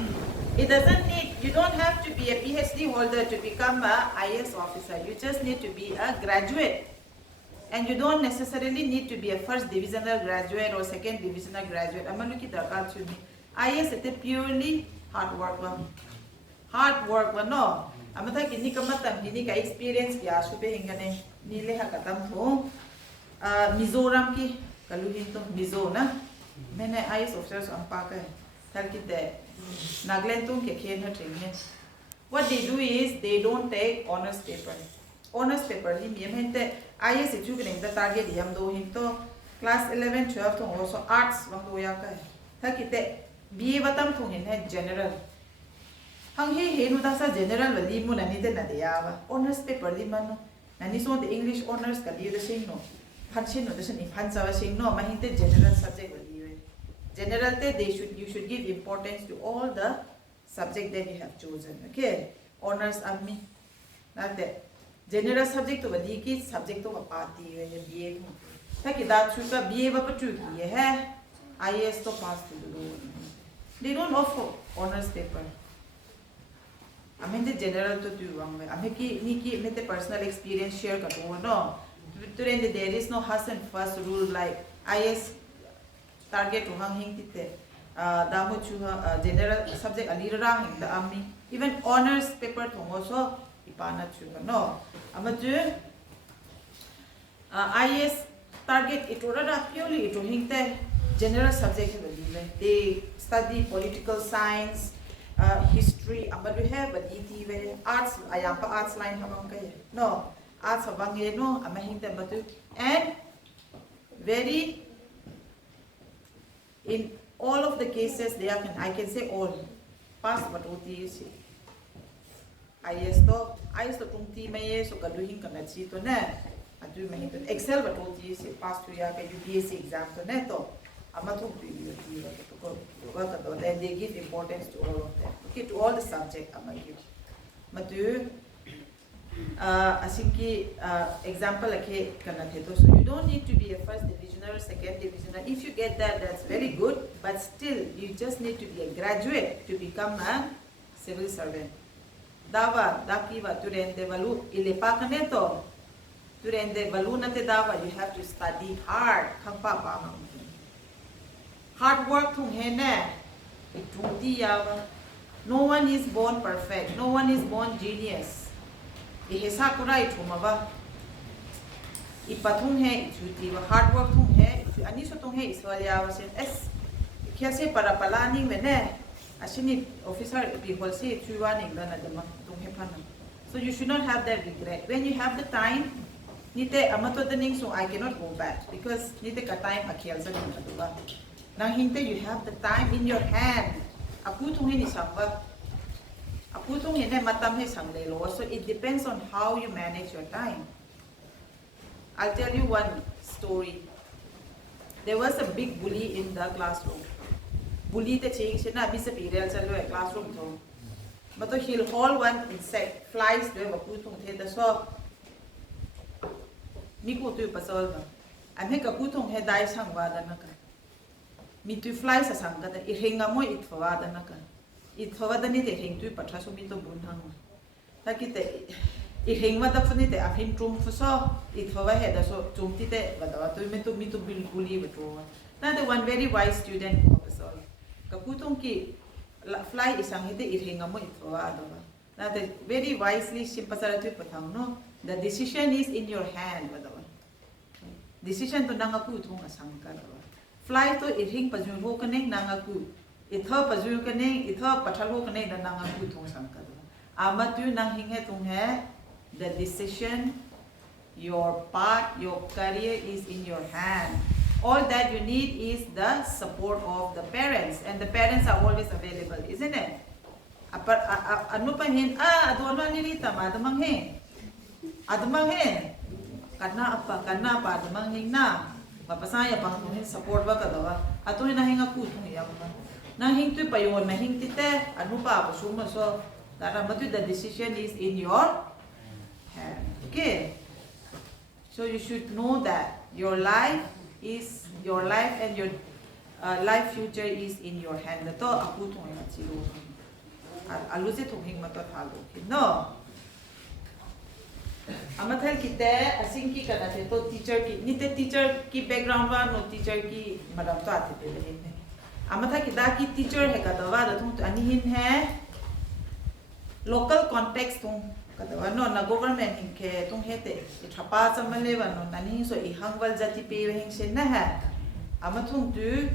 It doesn't need, you don't have to be a PhD holder to become a IAS officer. You just need to be a graduate. And you don't necessarily need to be a first divisional graduate or second divisional graduate. Amanuki darkar chuni. IAS is purely hard work. Hard work, no. Amata kini kamatam kini ka experience kya sube hingane nile hakatam ho. Mizoram ki kaluhin to Mizo na. Mene IAS officers ampaka hai. What they do is they don't take honors paper. Honors paper li miyam hente IAS itu kene the target yam do hinto class 11 12 thong also arts wang do ya kai. Thakite BA batam thong hin hai general. Hang he nu da sa general li mu nani de na de ya ba. Honors paper li mano. Nani so the English honors ka li de sing no. Panchin no doesn't Pansawa saying no, Mahinte general subject will be general you should give importance to all the subject that you have chosen. Okay? Honors army. Not that. General subject to the subject to a party BA. Take that sugar BA Bapatuki, IS to pass to the law. They don't offer honors paper. I mean the general to do wrong. I mean the personal experience share no. Today there is no hustle and fuss rule like IS target to hang tite. Damu chuha general subject alira hing the army. Even honors paper to also ipana chuha no. Amaju IS target it purely it hing the general subject they study political science, history, we have a DT arts, arts line no, arts no, and very in all of the cases they are I can say all pass but OTC. IS to tumti may so kaduhin kanachi to ne, adu mahin Excel but OTC pass to ya UPSC exam to neto. Then they give importance to all of them. Okay, to all the subjects I might give. Matu asinki example like so you don't need to be a first divisioner, second divisioner. If you get that, that's very good. But still, you just need to be a graduate to become a civil servant. Dava dakiva turende valu ilepa kaneto. Turende valu nate dava. You have to study hard. Kampa pa. Hard work thung hene, no one is born perfect, no one is born genius. Ihesa kurai thumava. Ipathung he ichuti hard work thung he, aniso thung he iswalya wasen es. Kiase para palani mene, asini officer people say chuwaning dana dama thung he pana. So you should not have that regret. When you have the time, nite amato daning so I cannot go back because nite ka time akyal sa duwa. Now you have the time in your hand. So it depends on how you manage your time. I'll tell you one story. There was a big bully in the classroom. Bully the change na bisa period sa classroom to. But he'll haul one insect flies do akutung the so. Miku tu pasol ba. Ame kakutung he dai sangwada naka. Me to fly sa sangkata ihinga mo itfawada naka itfawada ni te hing tu patraso mi to bunhang takite ihingwa da funi te afin trum fuso itfawa heda so tumti te badawa to mi to bilkuli beto na the one very wise student professor kakutong ki fly isang hite ihinga mo itfawada ba na the very wisely simpasara tu patang no the decision is in your hand badawa decision to nangaku tung asangka fly to ihing pajun ho kaneng nangaku itha pajun kaneng itha pathalo kaneng na nangaku thong sangka amatu nang hinghe tung he the decision your path your career is in your hand all that you need is the support of the parents and the parents are always available isn't it anu pa hin adono ni tama adamang he kana pa adamang hin na mapasaya pang tuhin support ba kadawa atuhin nahing aku tung iyam nahing tu payon nahing tite anu pa pasuma so daramatu the decision is in your hand okay so you should know that your life and your life future is in your hand to aku tung iyam chilo alusi tuhin mato thalo no amathal kita asing ki kana the to teacher ki nite teacher ki background wa no teacher ki madam to ate pe ne amathal ki da ki teacher he ka dawa da thung ani hin hai local context thung ka dawa no na government in ke thung he te thapa chamale wa no nani so I hangwal jati pe hing se na ha amathung tu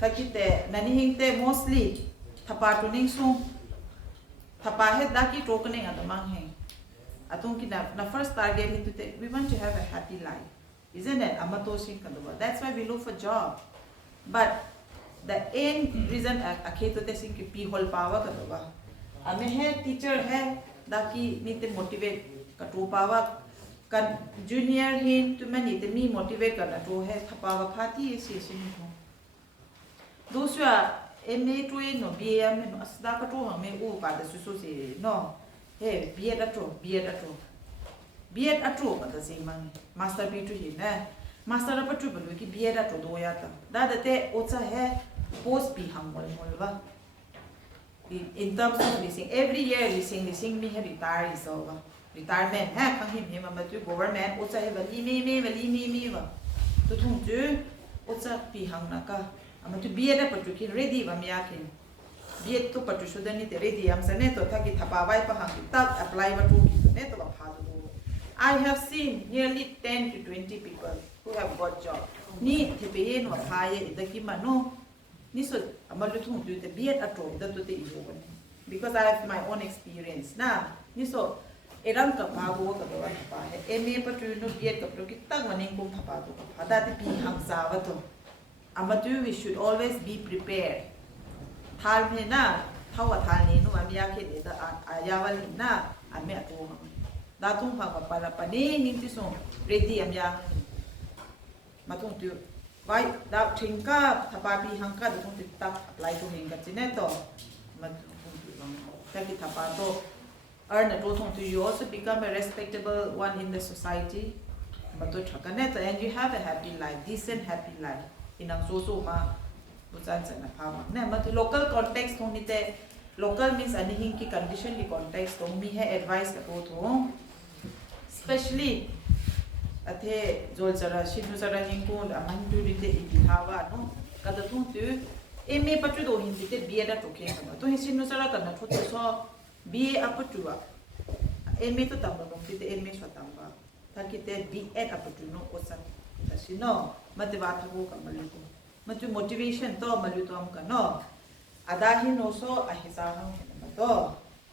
ka ki te nani hing te mostly thapa tuning su thapa he da ki tokne adamang he Atung na first target into we want to have a happy life, isn't it? Amatosin kanduwa. That's why we look for job. But the end reason aketo te sing ki pihol pawa kanduwa. Ame hai teacher hai daki nite motivate katu pawa kan junior hin tu mani te mi motivate kan to he thapa wa phati si si ni ho those who are MA to no BM no asda ka to ha me u pa da su su si no he BA atro ka da si man master B to hin na master apa tu balu ki BA atro do ya ta da da te ocha he post bi ham mol ba in terms of leasing every year leasing me he retire is over retirement ha khang him him ma tu government ocha he vali me ba tu thung tu ocha pi hang na ka ama tu BA da patu ki ready ba mya kin BA tu patu sudani te ready am sa ne to thaki thapa vai pa hang tak apply ba tu ne to ba pha do I have seen nearly 10 to 20 people who have got job ni te pe no pha ye da ki ma no ni so ama lu thung tu te BA atro da tu te ibo because I have my own experience na ni so erang ka bago ka ba pa he MA patu no BA ka pro ki tak maning kum thapa to ka da te pi hang sa wa to amatu we should always be prepared thal me na thawa thal ni no amya ke de da ayawal na ame atu da tung ha pa la pa ni ning ti so ready amya ma tung tu vai da thingka thapa bi hangka da tung ti tak apply to ning ka chine to ma tung tu long ta ki thapa to earn a to tung tu you also become a respectable one in the society ma to thakane to and you have a happy life decent happy life inang so ma bujan sa na phama na ma local context thong ni te local means ani hing ki condition ki context thong mi hai advice ka to thong especially athe jol jara shinu jara hing ko aman tu ri te ihawa no ka da thong tu MA patu do hin te BA da to ke ka to hin shinu jara ka na tho to so BA apatu wa MA to tam ba te MA so tam ba ta ki te BA apatu no ko sa no mate ba thago ka malu ko mate motivation to malu to am ka no ada hi no so a hisa hang ma to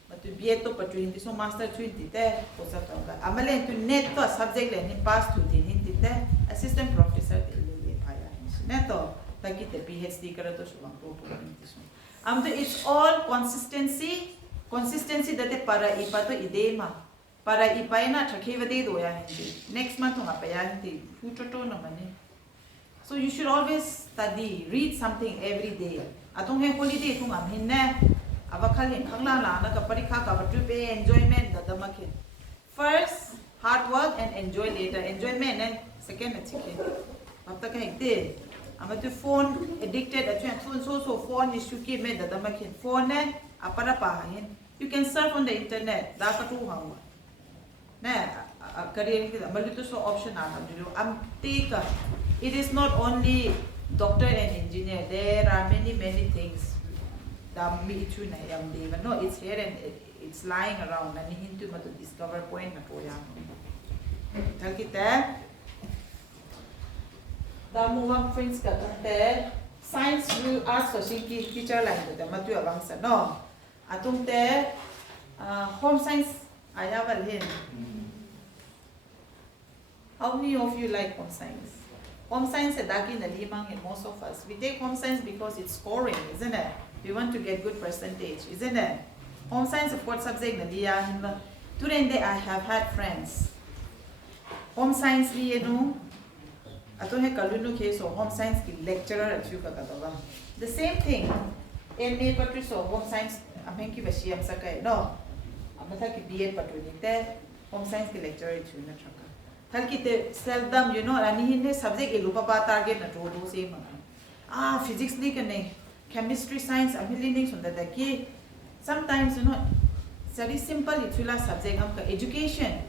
mate BA to patu hindi so master tu hindi te ko sa to ka amale tu net to subject le ni pass tu din hindi te assistant professor te le phaya ne to taki te PhD kara to so bang to hindi so am to it's all consistency date para ipa to idema para ipaina thakevade do ya hindi next month nga pa ya hindi future to naman eh so you should always study read something every day atong he holiday tung am hinne abakhal hin khangla la na ka parikha ka batu pe enjoyment da damakhe first hard work and enjoy later enjoyment and second achike apta ka hekte amatu phone addicted achu so phone issue ki me da damakhe phone ne apara pa hin you can surf on the internet da ka tu hawa na career ki malu to so option ata do am take it is not only doctor and engineer there are many things that me chu na yam deva no it's here and it's lying around and hintu ma to discover point na to ya tal kita da mu one friends ka te science will ask for shinki teacher line to ma tu abang sa no atung te home science ayaval hin how many of you like home science? Home science is dagi na limang in most of us. We take home science because it's scoring, isn't it? We want to get good percentage, isn't it? Home science of what subject na liya. Today I have had friends. Home science liye no. Ato he kalunu ke so home science ki lecturer achu ka katawa. The same thing. MA patu so home science amhen ki bashiyam sakay no. Amatha ki BA patu nite home science ki lecturer achu na chaka. Halki te seldom you know ani hinne subject e lupa pa target na to do same physics ni kane chemistry science amili ni sunda da ki sometimes you know very simple itula subject am ka education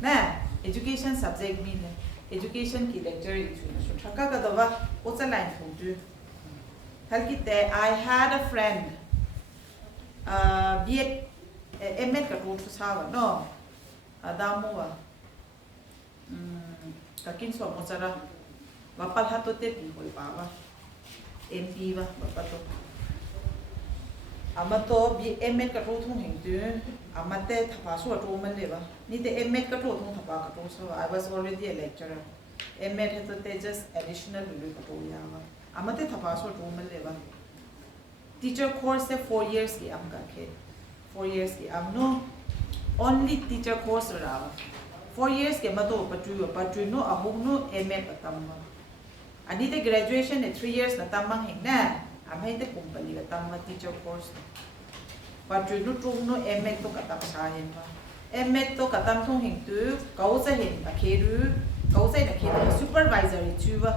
na education subject mean education ki lecture itula so thaka ka dawa ocha line thongju halki te I had a friend BA MA ka to sawa no adamuwa kakin so mo sara bapal hato te pi hol pawa MP ba bapato amato bi MA ka to thung hing tu amate thapa so to man le ba ni te MA ka to thung thapa ka to so I was already a lecturer MA he to te just additional lu ka to ya ba amate thapa so to man le ba teacher course se 4 years ki am ka ke 4 years ki am no only teacher course ra 4 4 years ke mato patu no ahung no MA patamma ani te graduation 3 years na tamang hing na amai te company la tamma teacher course patu no tung no MA to katam sa hen ba MA to katam thong hing tu kau sa hen ka kheru kau sa na kheru supervisory chu ba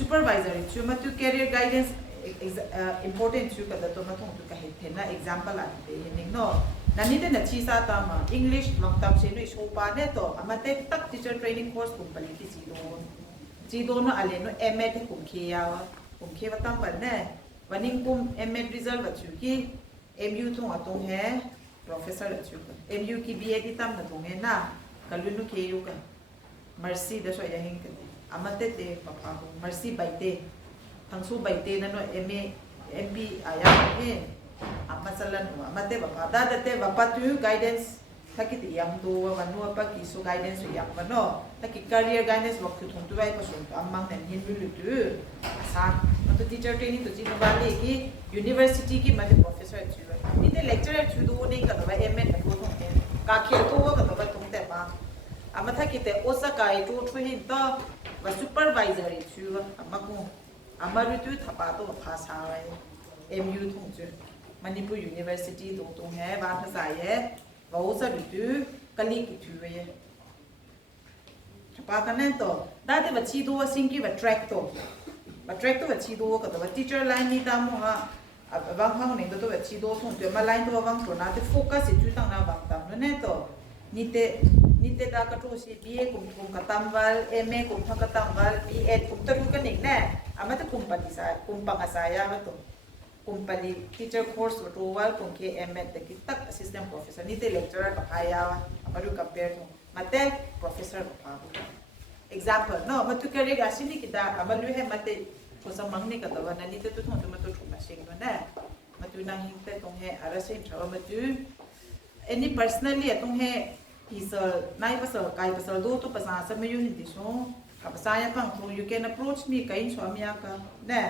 supervisory chu ma tu career guidance important chu ka da to ma thong tu ka he thena example la te ning no nani te na chi sa ta ma English mak tam se no so pa ne to amate tak teacher training course company ki chi do no ale no MA te kum khe ya wa kum khe wa tam pa ne waning kum MA result wa chu ki MU thong atong he professor la chu MU ki BA ki tam na thong he na kalu no ke yu ka mercy da so ya hing ka amate te papa ko mercy bai te thangsu bai te na no MA MP aya he amasalan amate bapa da te bapa tu guidance takit yang do wa no pa ki so guidance yang ba no takit career guidance wak tu thong tu bai pa so amang nen hin lu tu sa to teacher training to jino bali ki university ki mate professor chu ni te lecturer chu do nei ka ba MA na ko thong he ka khel to ka ba thong te ba amatha ki te osaka I to thu hin to ba supervisory chu amaku amaru tu thapa to phasa wai MU thong chu Manipur University tong hai ba phasa ye ba usa tu kali ki thu ye pa kan to da de ba chi do sing ki ba track to ba chi do ka ba teacher line ni ta mo ha abang hang ne to ba chi do thong tu ma line to bang to na te focus chu tang na bang tam no ne to ni te da ka to si BA kum ka tam wal MA kum ka tam wal BA kum ta ru ka ning ne amata kum pa di sa kum pa asaya ba to company teacher course to wal kung ke MA te ki tak assistant professor ni te lecturer ka phaya amaru compare to mate professor ka pha example no matu kare ga sini kita amalu he mate ko samang ni ka tawa nani te tu thong tu matu thuma sing no na matu nang hing te tong he ara se thawa matu any personally atong he isal nai pasal kai pasal do to pasa sa me yu hindi so ka pasa ya pang to you can approach me kain so amya ka na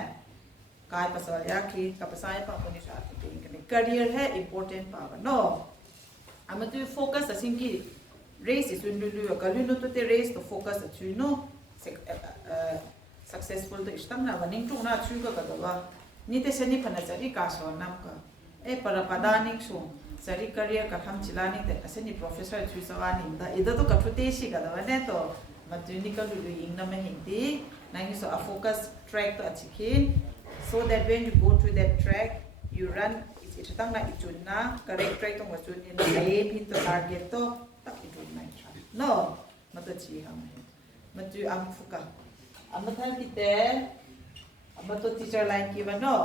kai pasal ya ki ka pasaya pa ko ni sa ating kani career hai important pa no amatu focus asing ki race is undu ka lu to te race to focus at you no successful to istam na waning tu na chu ka ba ni te sani phana chari ka so nam ka e para padaning so sari career ka ham chilani te asani professor chu sawani da ida to ka thute shi ka da ne to matu ni ka lu ing na me hindi nang so a focus track to achikin so that when you go through that track you run it's tang na ichunna correct track tong wachun in aim hin to target to tak ichunna no mato chi ham matu am fuka amathal kite amato teacher line ki ba no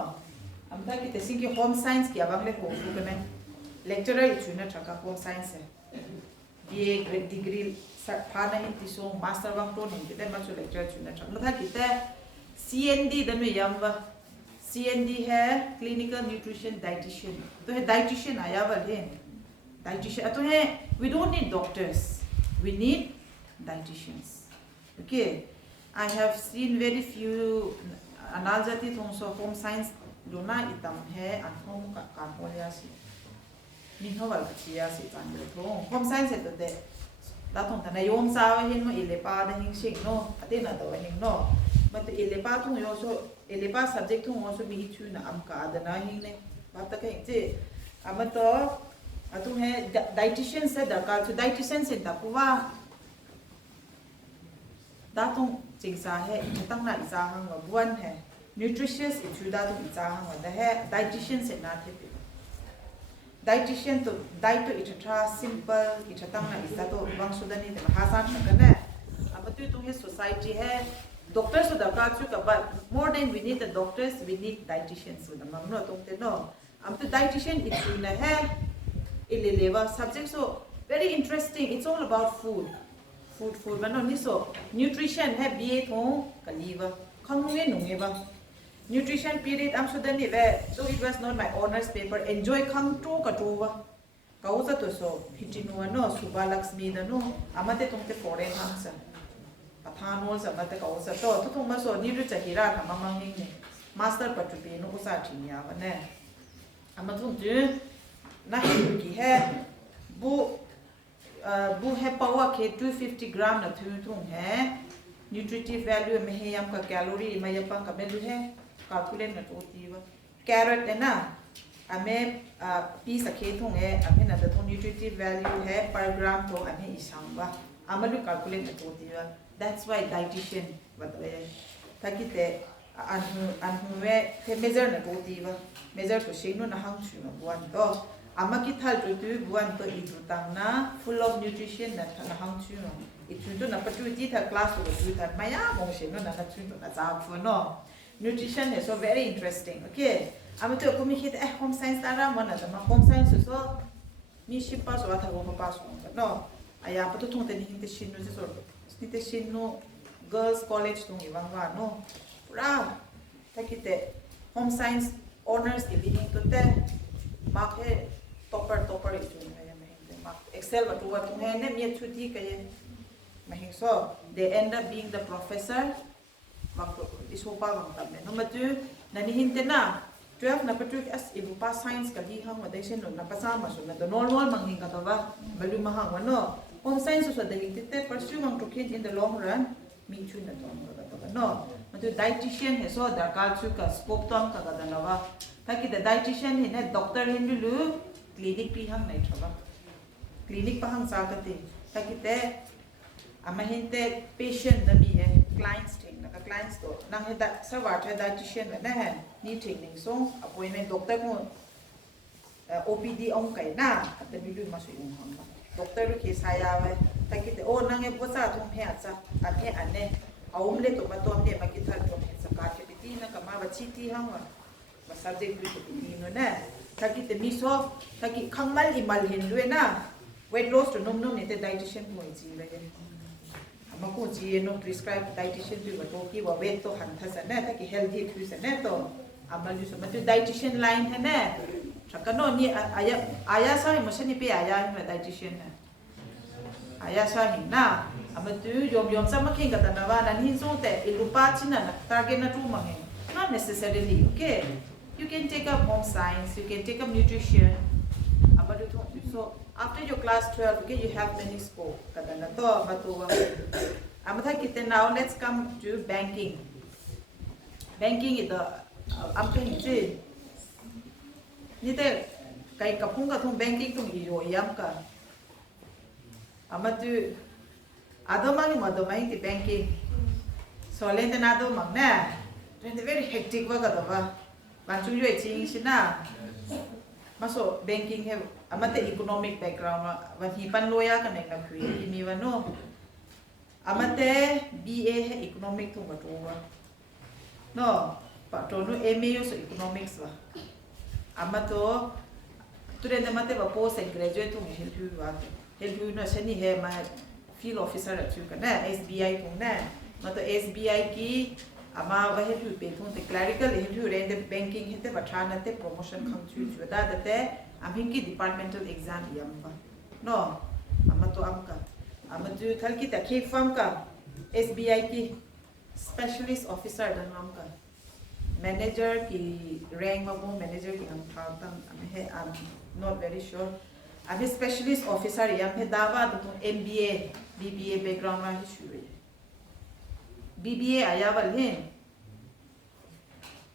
amta kite singi home science ki abang le ko fu kane lecturer ichunna thaka home science BA grade degree phana hin ti so master bang to hin kite ma so lecturer ichunna thaka matha kite CND dan me yam ba CND है clinical nutrition dietitian तो है dietitian आया वाले dietitian तो है we don't need doctors we need dietitians okay I have seen very few anal jati thong so home science luna itam है anthong ka kamolya si minho wal kachia si tan le thong home science है तो दे ता thong ta na yom sa hin mo ile pa da hin sing no ate na to hin no but ile pa thong yo so ele pa subject thong also bi chu na am ka da na hin ne ba ta kai je amato atu he dietitian se da ka chu dietitian se da puwa da thong jing sa he tang na isa hang wa buan he nutritious it chu da thong isa hang wa da he dietitian se na the dietitian to diet to it tra simple it tang na isa to bang su da ni de ha sa ka na amatu tu he society he doctors so darkar chu ka but more than we need the doctors we need dietitians so the mam no tong te no am to dietitian it na hai ile leva subject so very interesting it's all about food but no ni so nutrition hai BA thong kaliva khangwe nunge ba nutrition period am so then ve so it was not my honors paper enjoy khang to ka to wa kauza to so hitinu no subalaxmi da no amate tong te foreign hangsa pathanol sa mate ka usa to thong ma so ni ru cha hira tha mang ning ne master patupi no usa thinya ba ne amathung je na hi ki he bu bu hai power ke 250 gram na thu thung hai nutritive value me he yam ka calorie ma ya pa ka me lu hai calculate na to ti wa carrot है ना हमें piece के थों है हमें ना तो nutritive value है per gram तो हमें इसांगा हमें लो calculate ना तो दिया that's why dietitian बताए ताकि ते अनु में ते measure ना तो दिया measure तो शेनो ना हम चुना बुआन तो अम्मा की थाल तो बुआन तो इधर तांगना full of nutrition ना हम चुना इधर तो ना पचुती था class तो पचुती था माया मोशेनो ना ना चुना ना जाफ no nutrition is so very interesting okay I'm to come here home science tara mana ma home science so mi shipa so ata go pa so no aya pa to thong te ni te shin no so ni te shin no girls college tung iwang wa no ra ta ki te home science honors ke bi to te mark he topper is doing ya ma mark excel wa to wa tung he ne mi chuti ka ye ma hin so they end up being the professor waktu isopa bang tamme number 2 nani hinte na 12 na patrick as ibu pa science ka di hang wadai sen na pasama so na normal manging ka ba balu mahang wano home science so da hinte pursue mang to kid in the long run mi chu na to ka no matu dietitian he so da ka chu ka scope to ka da na ba taki the dietitian he na doctor hindu clinic pi hang nai thaba clinic pa hang sa ka te taki te ama hinte patient da mi hai clients thing na ka clients to nang he da sarwat he dietitian na hai ni training so appointment doctor ko OPD ong kai na at bi lu ma su ung hang doctor lu ke saya wa ta ki te o nang he posa thong phe cha a phe ane aum le to ma to ne ma ki thar to phe sa ka ke ti na ka ma ba chi ti hang wa ba subject lu to ti no na ta ki te mi so ta ki khangmal imal hin lu na weight loss to nom ne te dietitian mo ji la ge ma ko ji no prescribe dietitian tu ba to ki wa weight to han tha sa na ta ki healthy food sa na to amal ju sa ma tu dietitian line hai na thaka no ni aya sa ma sa ni pe aya ni dietitian na aya sa ni na ama tu yom sa ma king ka ta na wa na hin so te ilupa china na target na tu ma nge not necessarily okay you can take up home science you can take up nutrition ama du so after your class 12 okay you have many scope kada na to batuwa amatha kite now let's come to banking is the ampe ji ni te kai kapung ka thong banking tung i ro yam ka amatu adomang madomang ti banking so len na do mang na then the very hectic wa ka ba ban chu yue ching sina maso banking have amate economic background wa hi pan loya ka nek na khui hi mi wa no amate BA he economic tu ba to wa no pa to no MA so economics wa amato tu de mate ba post and graduate tu help you no seni he ma field officer at you ka na SBI tu na mato SBI ki ama wa he tu pe tu te clerical he tu re the banking he te ba thana te promotion khang chu da te amhin ki departmental exam yam ba no ama to amka ama tu thal ki ta ke fam ka SBI ki specialist officer dan amka manager ki rank ma bo manager ki am thang tam he am not very sure ami specialist officer yam he dawa to MBA BBA background ma hi shu BBA ayawal hin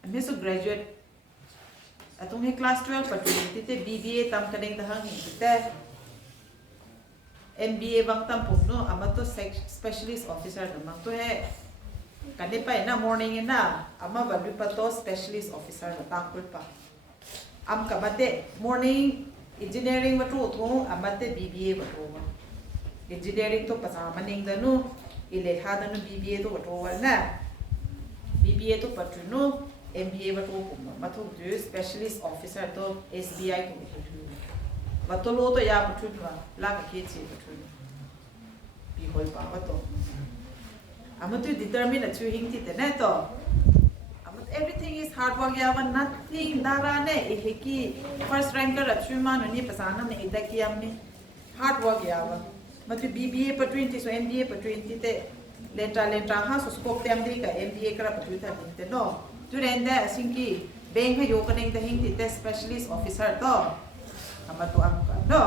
ami so graduate atung he class 12 patu tite BBA tam kadeng dahang tite MBA bang tam pum no amato specialist officer damang to he kade pa na morning na ama balu pato specialist officer na takul pa am kabate morning engineering matu to amate BBA matu engineering to pasama ning danu ile ha danu BBA to to na BBA to patu no MBA matu matu du specialist officer to SBI to matu lo to ya matu na la ka ke chi matu bi hol pa matu amatu determine a chu hing ti te na to everything is hard work ya one nothing dara ne ehki first ranker achu man ni pasana ne idaki amni hard work ya wa matu BBA per 20 so MBA per 20 te lenta ha so scope te amdi ka MBA kara per 20 te no tu renda asinki bank ha yo kaneng te hing ti te specialist officer to amatu am no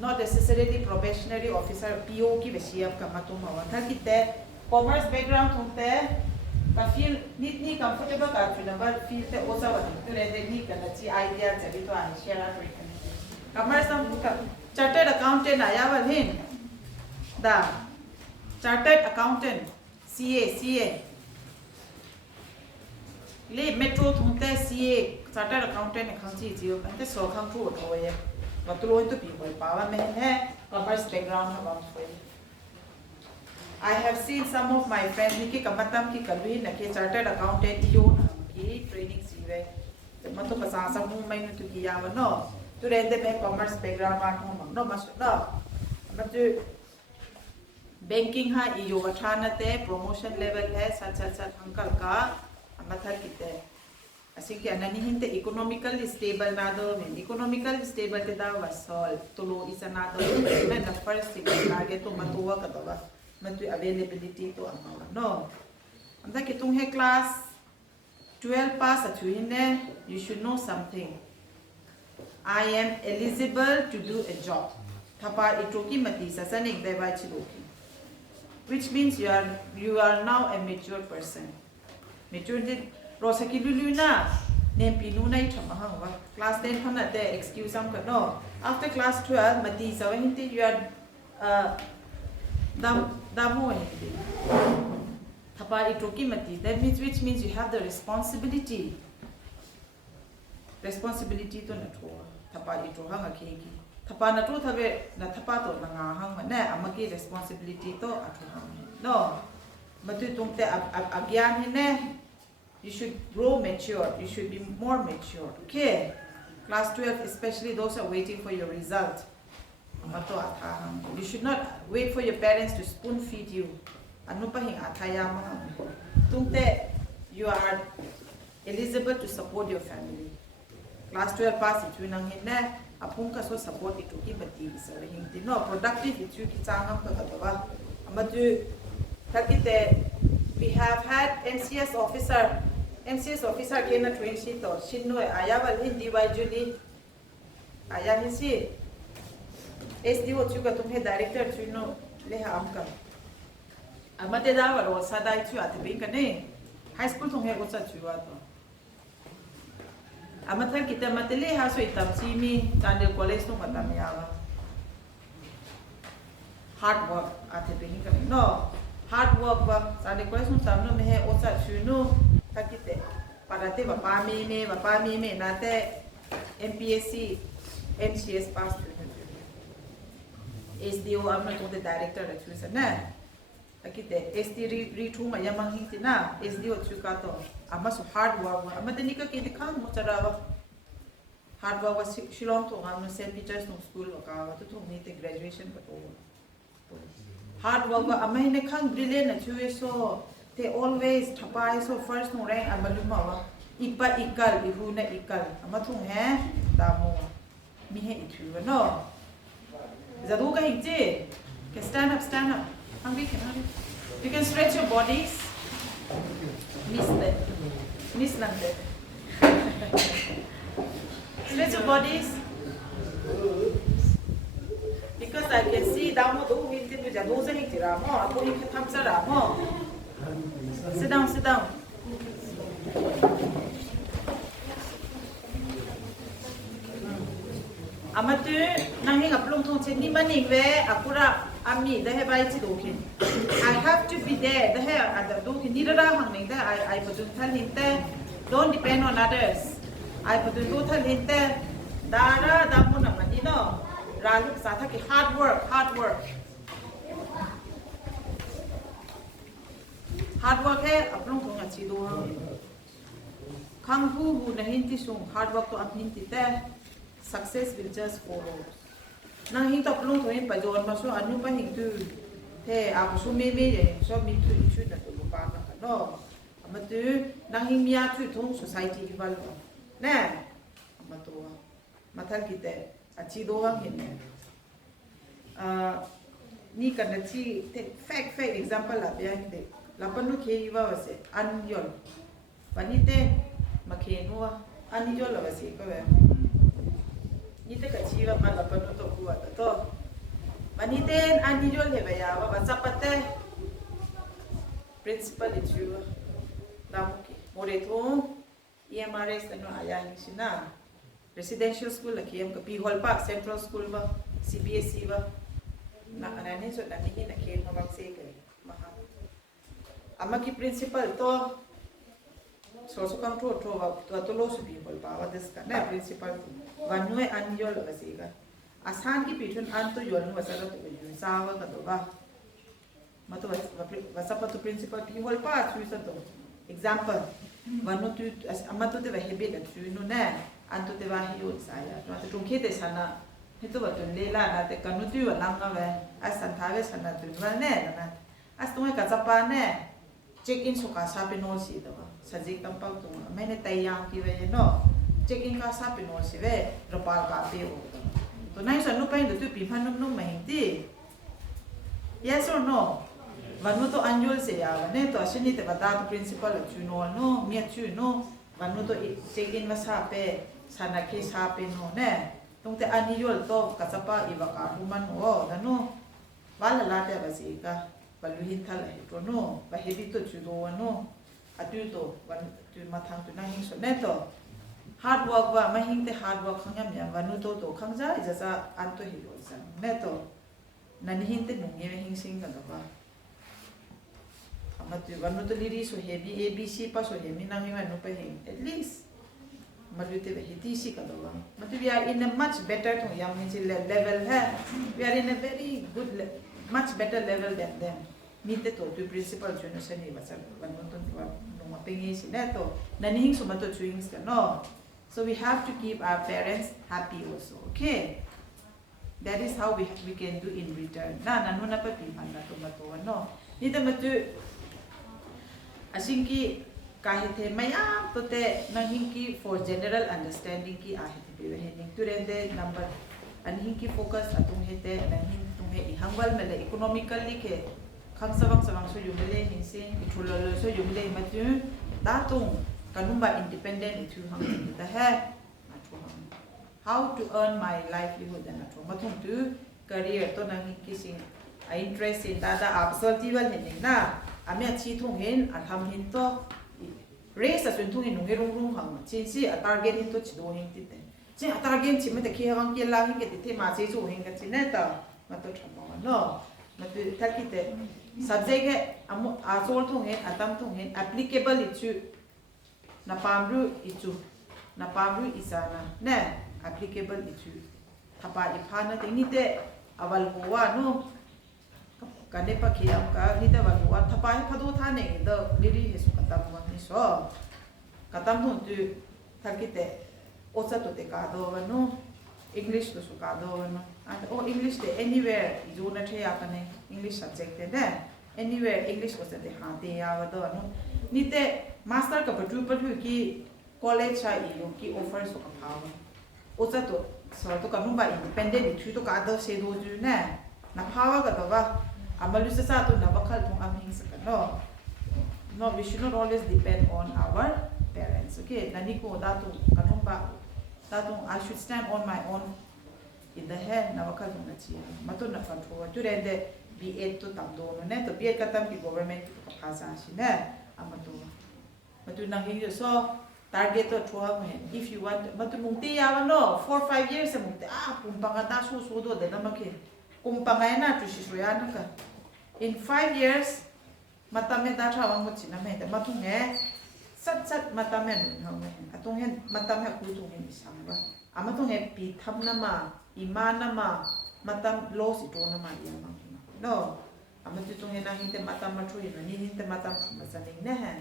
not necessarily probationary officer PO ki besiap ka matung mawa thar kite commerce background thongte ka feel ni comfortable ka tu number feel te oza wa tu le de ni ka chi idea chabi to an share out with commerce ka chartered accountant aya wa hin da chartered accountant CA le metro thongte CA chartered accountant khang chi jiu ante so khang thu to ye wa tu lo to pi boi pa wa me he commerce background ha bang foi I have seen some of my friends ki kamatam ki kalui na ke chartered accountant yo ki training siwe mato pasa sa mu mai nu tu ki ya wa no tu re de me commerce background ma no mas no ma tu banking ha iyo wathana te promotion level hai sat uncle ka amathar kite asing ke anani hinte economically stable na do men economically stable te da wasol to lo is another men the first thing target to matuwa ka to ba matu availability to amawa no anda ke tung he class 12 pass at hine you should know something I am eligible to do a job thapa itoki mati sasanik dai ba chiloki which means you are now a mature person mature Rosaki Luluna, name Pinuna Chamahanga, class 10 Hanate, excuse some no. After class 12, Matisa, you are Damo Tapa itoki mati, that means which means you have the responsibility to nato. Tapa ito hanga keki. Tapa nato tabe na tapato nga hanga na amagi responsibility to ato hanga. No. Matu tungte agyan hine. You should grow mature. You should be more mature. Okay. Class 12, especially those who are waiting for your result. You should not wait for your parents to spoon feed you. You are eligible to support your family. Class 12 pass it you nang hinne apungka so support it ki bati bisa hindi no productive it you ki changam ka ba amatu takite we have had MCS officer kena train sheet to shinno ayawal hindi wajuli ayani si SDO chuka tumhe director chuno le amka amate da waro sadai chu atbe kane high school tumhe go cha chuwa to amathar kita matele ha so itam chimi Chandel college to matam yawa hard work atbe kane no hard work ba Chandel college no samno me he ocha chuno takite parate bapa me nate MPSC MCS pass SDO amna to the director actually na takite ST rethu ma yamang hintina SDO chuka to ama so hard work ama tani ka kiti khang mo charawa hard work was shilong to amna St. Peter's no school ka to thongni te graduation ka to hard work ama hine khang brilliant na chuwe so they always thapai so first no rank amaluma wa ipa ikal ihu na ikal ama thung he damo mi he ithu no zadu ka hingje can stand up hungry can you can stretch your bodies miss nande stretch your bodies because I can see damo do hingje tu zadu se hingje ra mo to hi tham sa ra mo sit down amatu nang hing aplong thong chen ni maning ve akura ami da he bai chi do khin I have to be there da he ada do khin ni ra hang ning da I putun thal hin te don't depend on others I putun do thal hin te dara da mu na mani no ra lu sa tha ki hard work hai aplong thong chi do khang hu na hin ti sung hard work to am hin ti te success will just follow nang hing top lung thoin pa jon ma so anu pa hing tu the a so me ye so mi tu chu na tu pa na ka no amatu nang hing mia tu thong society eval na amatu mathal kite achi do wang hin ni kan chi fact example la bya de la panu ke iwa wase an yon panite makhe no an yon la wase ko ba ni te ka chi wa ma la panu to ku wa to Aniten anijol hebaya wa sapate principal itu ramuki moreto EMRS ano ayang sina residential school laki am kapi hall park central school ba CBSE ba na anani so nani na ke mabang se ke maha amaki principal to so kam to ba to lo su people ba wa des ka na principal vanue anjol ba se ka asan ki pitun an to yol wa sa to yun sa wa ka to ba mato wa sa pa to principal pi hall park su sa to example vanu tu amato te va hebe da tu no na anto te va hiyo saya to tung khete sana hito ba tun lela na te kanu tu wa lang na asan thave sana tu wa ne na as tu ka chapa ne check in so ka sa pe no si da sa jik tam pau tu maine tai yang ki ve no check in ka sa pe no si ve ropal ka pe o to nai sa no pa ndo tu pi phan no ma hindi yes or no vanu to anjol se ya ne to asini te bata to principal chu no mia chu no vanu to check in wasa pe sana ke sa pe no ne tung te anjol to kasapa iwa ka human o dano wala la te basi ka baluhin thal he to no ba hebi to chu do no atu to van tu mathang tu na hing so ne to hard work wa mahing te hard work khangam ya vanu to khangja isa anto hi lo sa ne to nani hin te nungye hing sing ka ba amatu vanu to liri so heavy abc pa so heavy nang ima no pa hing at least malute be hiti si ka ba matu we are in a much better to yam hin level ha we are in a very good much better level than them nite to tu principal junior sani ba sa vanu to no ma pengi si ne to nani hing so mato chuings ka no so we have to keep our parents happy also okay. That is how we can do in return. Na nanu na pa piman na to no. Nita matu asingki kahit he mayam to te nanghinki for general understanding ki ahit bi hening to rende number anhinki focus atung hete nanghin tunghe ihangwal mele economically ke khang sawang so yumele hinsin itulolo so yumele matu datung kanumba independent itu hang ta he how to earn my livelihood and matung tu career to nang kising interest in dada absolute wal hin na amya chi thung hin atham hin to race as thung hin nung rung hang chi si a target hin to chi do hin ti te chi a target chi me te ki hang ki la hin ke ti ma chi chu hin ka chi ne ta ma to thamo no ma tu ta ki te subject amu a sol thung hin atam thung hin applicable ichu na pamru ichu na pamru isana ne applicable itu thapa iphana tenite awal gowa no kane pa khiyam ka hita wal gowa thapa phado thane the liri hesu katam wa ni so katam hu tu thakite osa to te ka do no english to su ka do no and english de anywhere izu na the ya kane english subject de anywhere english ko se de ha te ya wa do no nite master ka patu ki college cha i ki offer so ka phawa osa to so to kanumba independent thu to ka do se do ju na na phawa ka to ba amalu sa to na bakal thong am hing sa no we should not always depend on our parents okay nani ko da to kanumba da to I should stand on my own in the head na bakal thong na chi mato na control ju re de B8 to tam do no ne to B8 ka tam ki government to ka phasa si na amato matu na hing so target to thua me if you want matu mungti ya no 4-5 years mungti kumpanga ta su do de na makhe kumpanga na tu si soya na ka in 5 years matame da thawang mo china me da matu nge sat matame no me atung hen matame ku tu nge isang ba amatung he pi tham na ma iman na ma matam lo si to na ma ya ma no amatu tung he na hinte matam ma thu ni hinte matam ma sa ni ne ha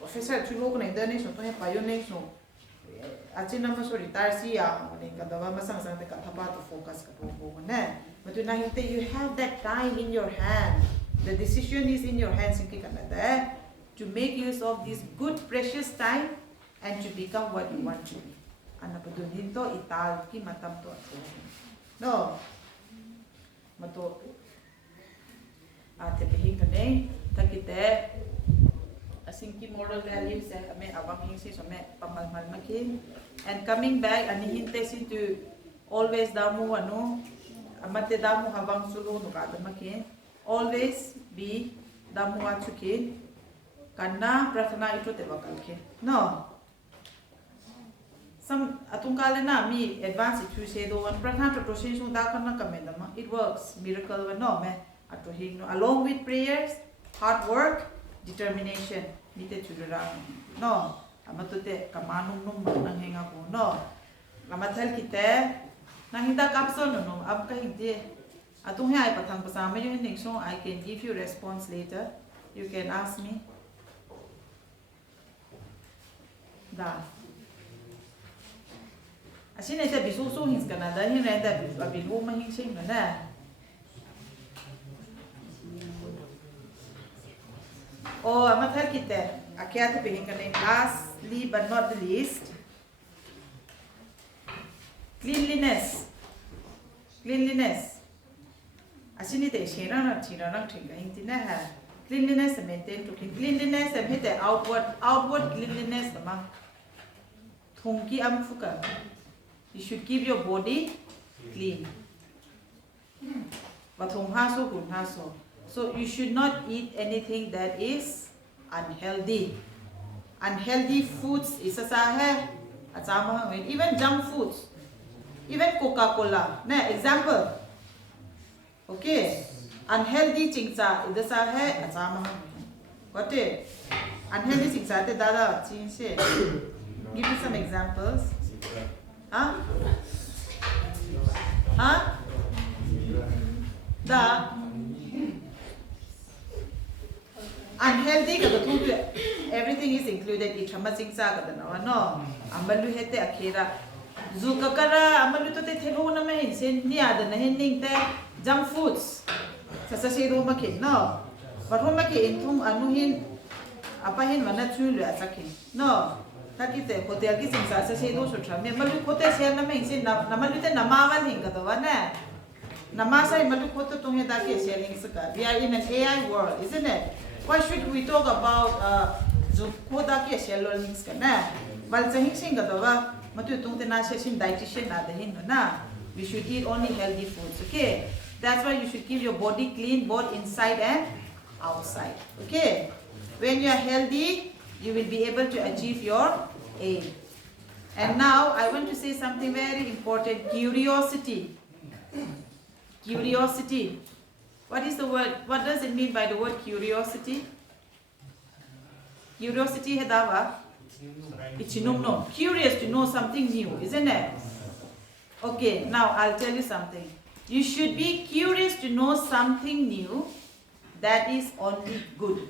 professor tu log nei dane so to he payo nei so achi na ma so retire si ya ne ka da ma sang sang te ka thapa to focus ka bo ne but na hinte you have that time in your hand the decision is in your hands in Canada to make use of this good precious time and to become what you want to be ana pa din to ital ki matam to no mato ate pehi kane takite asingki moral values se ame awang hing si so me pamalmal makin and coming back ani hinte si to always damu ano amate damu habang sulu no kada makin. Always be damu achukin. Karena prathana itu tebakal ke. No. Some atungkale na mi advance itu se do one prathana to prosin sung da kana kamedama. It works. Miracle wa no me ato hing no. Along with prayers, hard work, determination. Mite chudurang. No. Amatute kamanung nung nang henga ko. No. Amathal kita nang hinda kapson no. Ab ka hindi. Atung hai pathang pasama yung hindi so I can give you response later. You can ask me. Da. Asin ito bisuso hins ka na dahil na ito bilu mahingsing na na. Oh, amathal kita. Akyat pingin ka na lastly but not the least. Cleanliness. Cleanliness. Asin ito shirang tinga hindi na ha. Cleanliness maintain to cleanliness and hit the outward cleanliness naman. Thongki amfuka. You should keep your body clean. But haso kun haso. So you should not eat anything that is unhealthy. Unhealthy foods is hai. Even junk foods. Even Coca-Cola. Na example. Okay. Unhealthy chingsa idasa hai asama. Got it? Unhealthy chingsa te dada chinse. Give me some examples. Huh? Huh? The unhealthy kada tu everything is included. Ichama chingsa kada no. Amalu hete akira. Zukakara amalu to te thelo na me hinsen ni ada na hinning te junk foods. Sa siro makin no. Baru makin tung anuhin apahin mana chulu asakin. No. Takite hotel ki singsa sa siro sutra me malu hotel share na me hinsen na malu te namawan hinga to wana. Namasa malu hotel tung he daki sharing saka. We are in an AI world, isn't it? Why should we talk about hoda ki share learning kana? Bal sa hingsing ka to ba? Matu tung te na session dietitian na dahin no na. We should eat only healthy foods, okay? That's why you should keep your body clean both inside and outside. Okay? When you are healthy, you will be able to achieve your aim. And now I want to say something very important. Curiosity. Curiosity. What is the word? What does it mean by the word curiosity? Curiosity hedawa. It's no. Curious to know something new, isn't it? Okay, now I'll tell you something. You should be curious to know something new that is only good.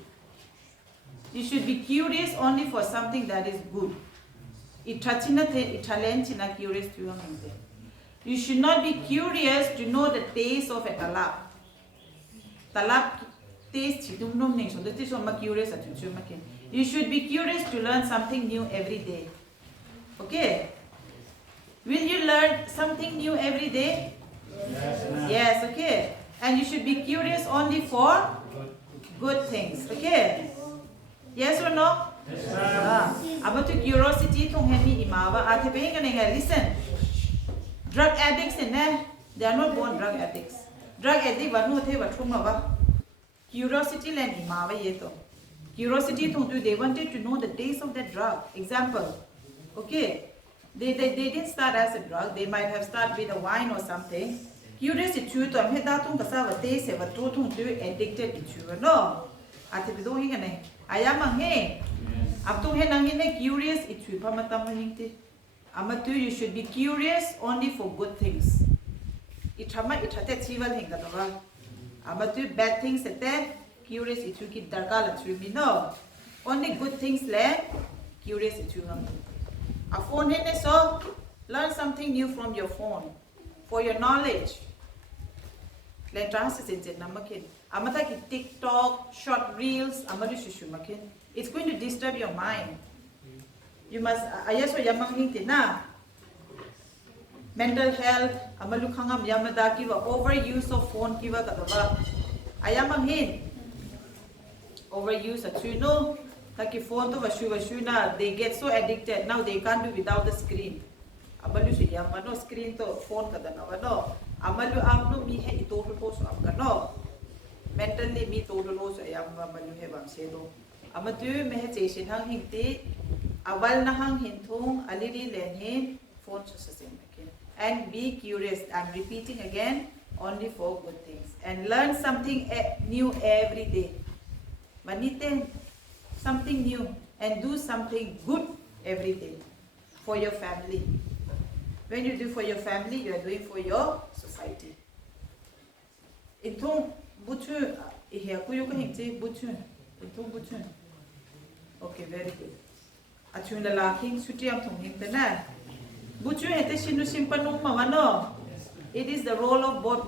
You should be curious only for something that is good. Curious to you should not be curious to know the taste of a talab. Talab taste curious. You should be curious to learn something new every day. Okay? Will you learn something new every day? Yes, okay. And you should be curious only for good things, okay? Yes or no? Yes. About the curiosity, listen. Drug addicts, they are not born drug addicts. Drug addicts, curiosity land imawa yeto. Curiosity, they wanted to know the taste of that drug. Example, okay? They didn't start as a drug. They might have started with a wine or something. Curious to am hedatung kasawa taste have a totung to addicted to no. Atipidoing ane. Ayama he. Abtung he nangine curious itu pamatamahingti. Amatu you should be curious only for good things. Itama itate chival hingatawa. Amatu bad things ete curious itu ki darkala to no. Only good things le curious itu ham. A phone so learn something new from your phone for your knowledge. Let translate it namakin. Amata ki TikTok, short reels, amadu shishumakin. It's going to disturb your mind. You must ayaso yamang na. Mental health, amalu khangam yamada kiwa overuse of phone kiwa kadawa. Ayamang hin. Overuse a chuno. Taki phone to vashu na, they get so addicted now they can't do without the screen. Abalu si yamano screen to phone kadanawa no. amalu amnu mi he ito ko so amka no mentally mi to do so ayam amalu he bam se do amatu me he cheshin hang hingti awal na hang hinthung aliri len he phone so same again and be curious. I'm repeating again, only for good things, and learn something new every day. Manite something new and do something good every day for your family. When you do for your family, you are doing for your society. Intung buchu ihe kuyu ka hingti buchu intung buchu. Okay, very good. Achun la laking suti am thong hing na. Buchu ete sinu simpanung mawano. It is the role of both.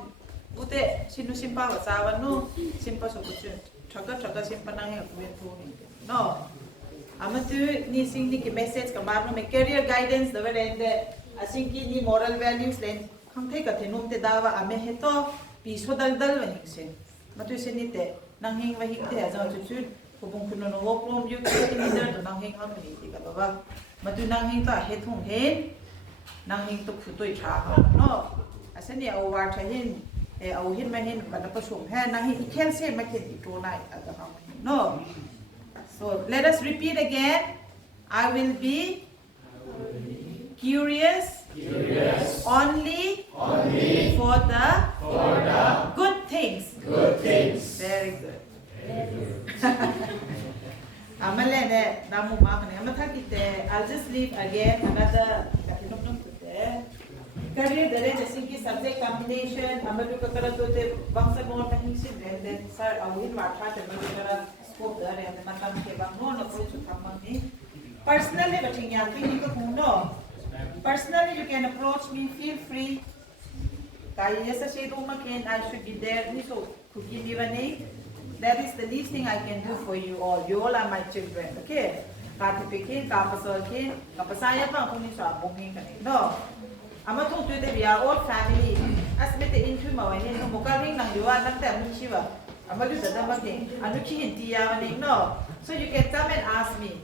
Bute sinu simpa wa sawanu simpa so buchu. Chaga simpanang he kuyen thong hing. No. Amatu ni sing ni ki message ka marno me career guidance the way and asinki ni moral values len khang thai ka thenum te dawa ame heto pi so dal wa hing se matu se ni te nang hing wa hing te aja chu chu khobung kuno no wo prom yu ke ni der to nang hing ham ni ka ba matu nang hing ta he thong hen nang hing to khu toi tha ha no asani awar tha hin e au hin ma hin ba pa sum ha nang hing ken se ma ken ti to nai aga ha no. So let us repeat again. I will be curious only for the good things. Very good. Amalene namu mamane amathakite. I'll just leave again another katinopnom today. Career dare jasinki subject combination amalu kakara tote bangsa more tahinsin then sir awin watha te malukara scope dare and matam ke bang no no koi chukamani. Personally bating ya pini ko no. Personally you can approach me, feel free. Kaya yesa se ruma ken I should be there ni so kuki divani. That is the least thing I can do for you all. You all are my children, okay? Kati pikin, kapasol kin, kapasaya pa kung ni sa bungin kanay. No. Ama tong tuite we are all family. As mete into mawahin no mukaring nang yuwa nang te amu chiwa. Ama lu dada maging anu chi hintiya maning no. So you can come and ask me.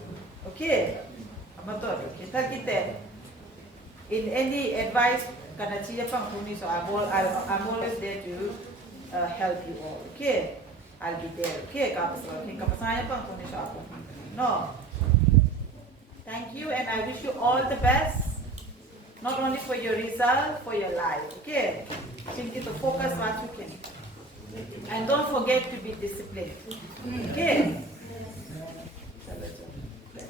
Okay? Ama to kita kite. In any advice kana chiya pang kung ni so I'm always there to help you all. Okay? I'll be there. Okay? Kapasaya pang kung ni so ako. No. Thank you and I wish you all the best. Not only for your result, for your life. Okay? Simply to focus what you can. And don't forget to be disciplined. Okay?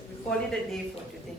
We call it a day for today.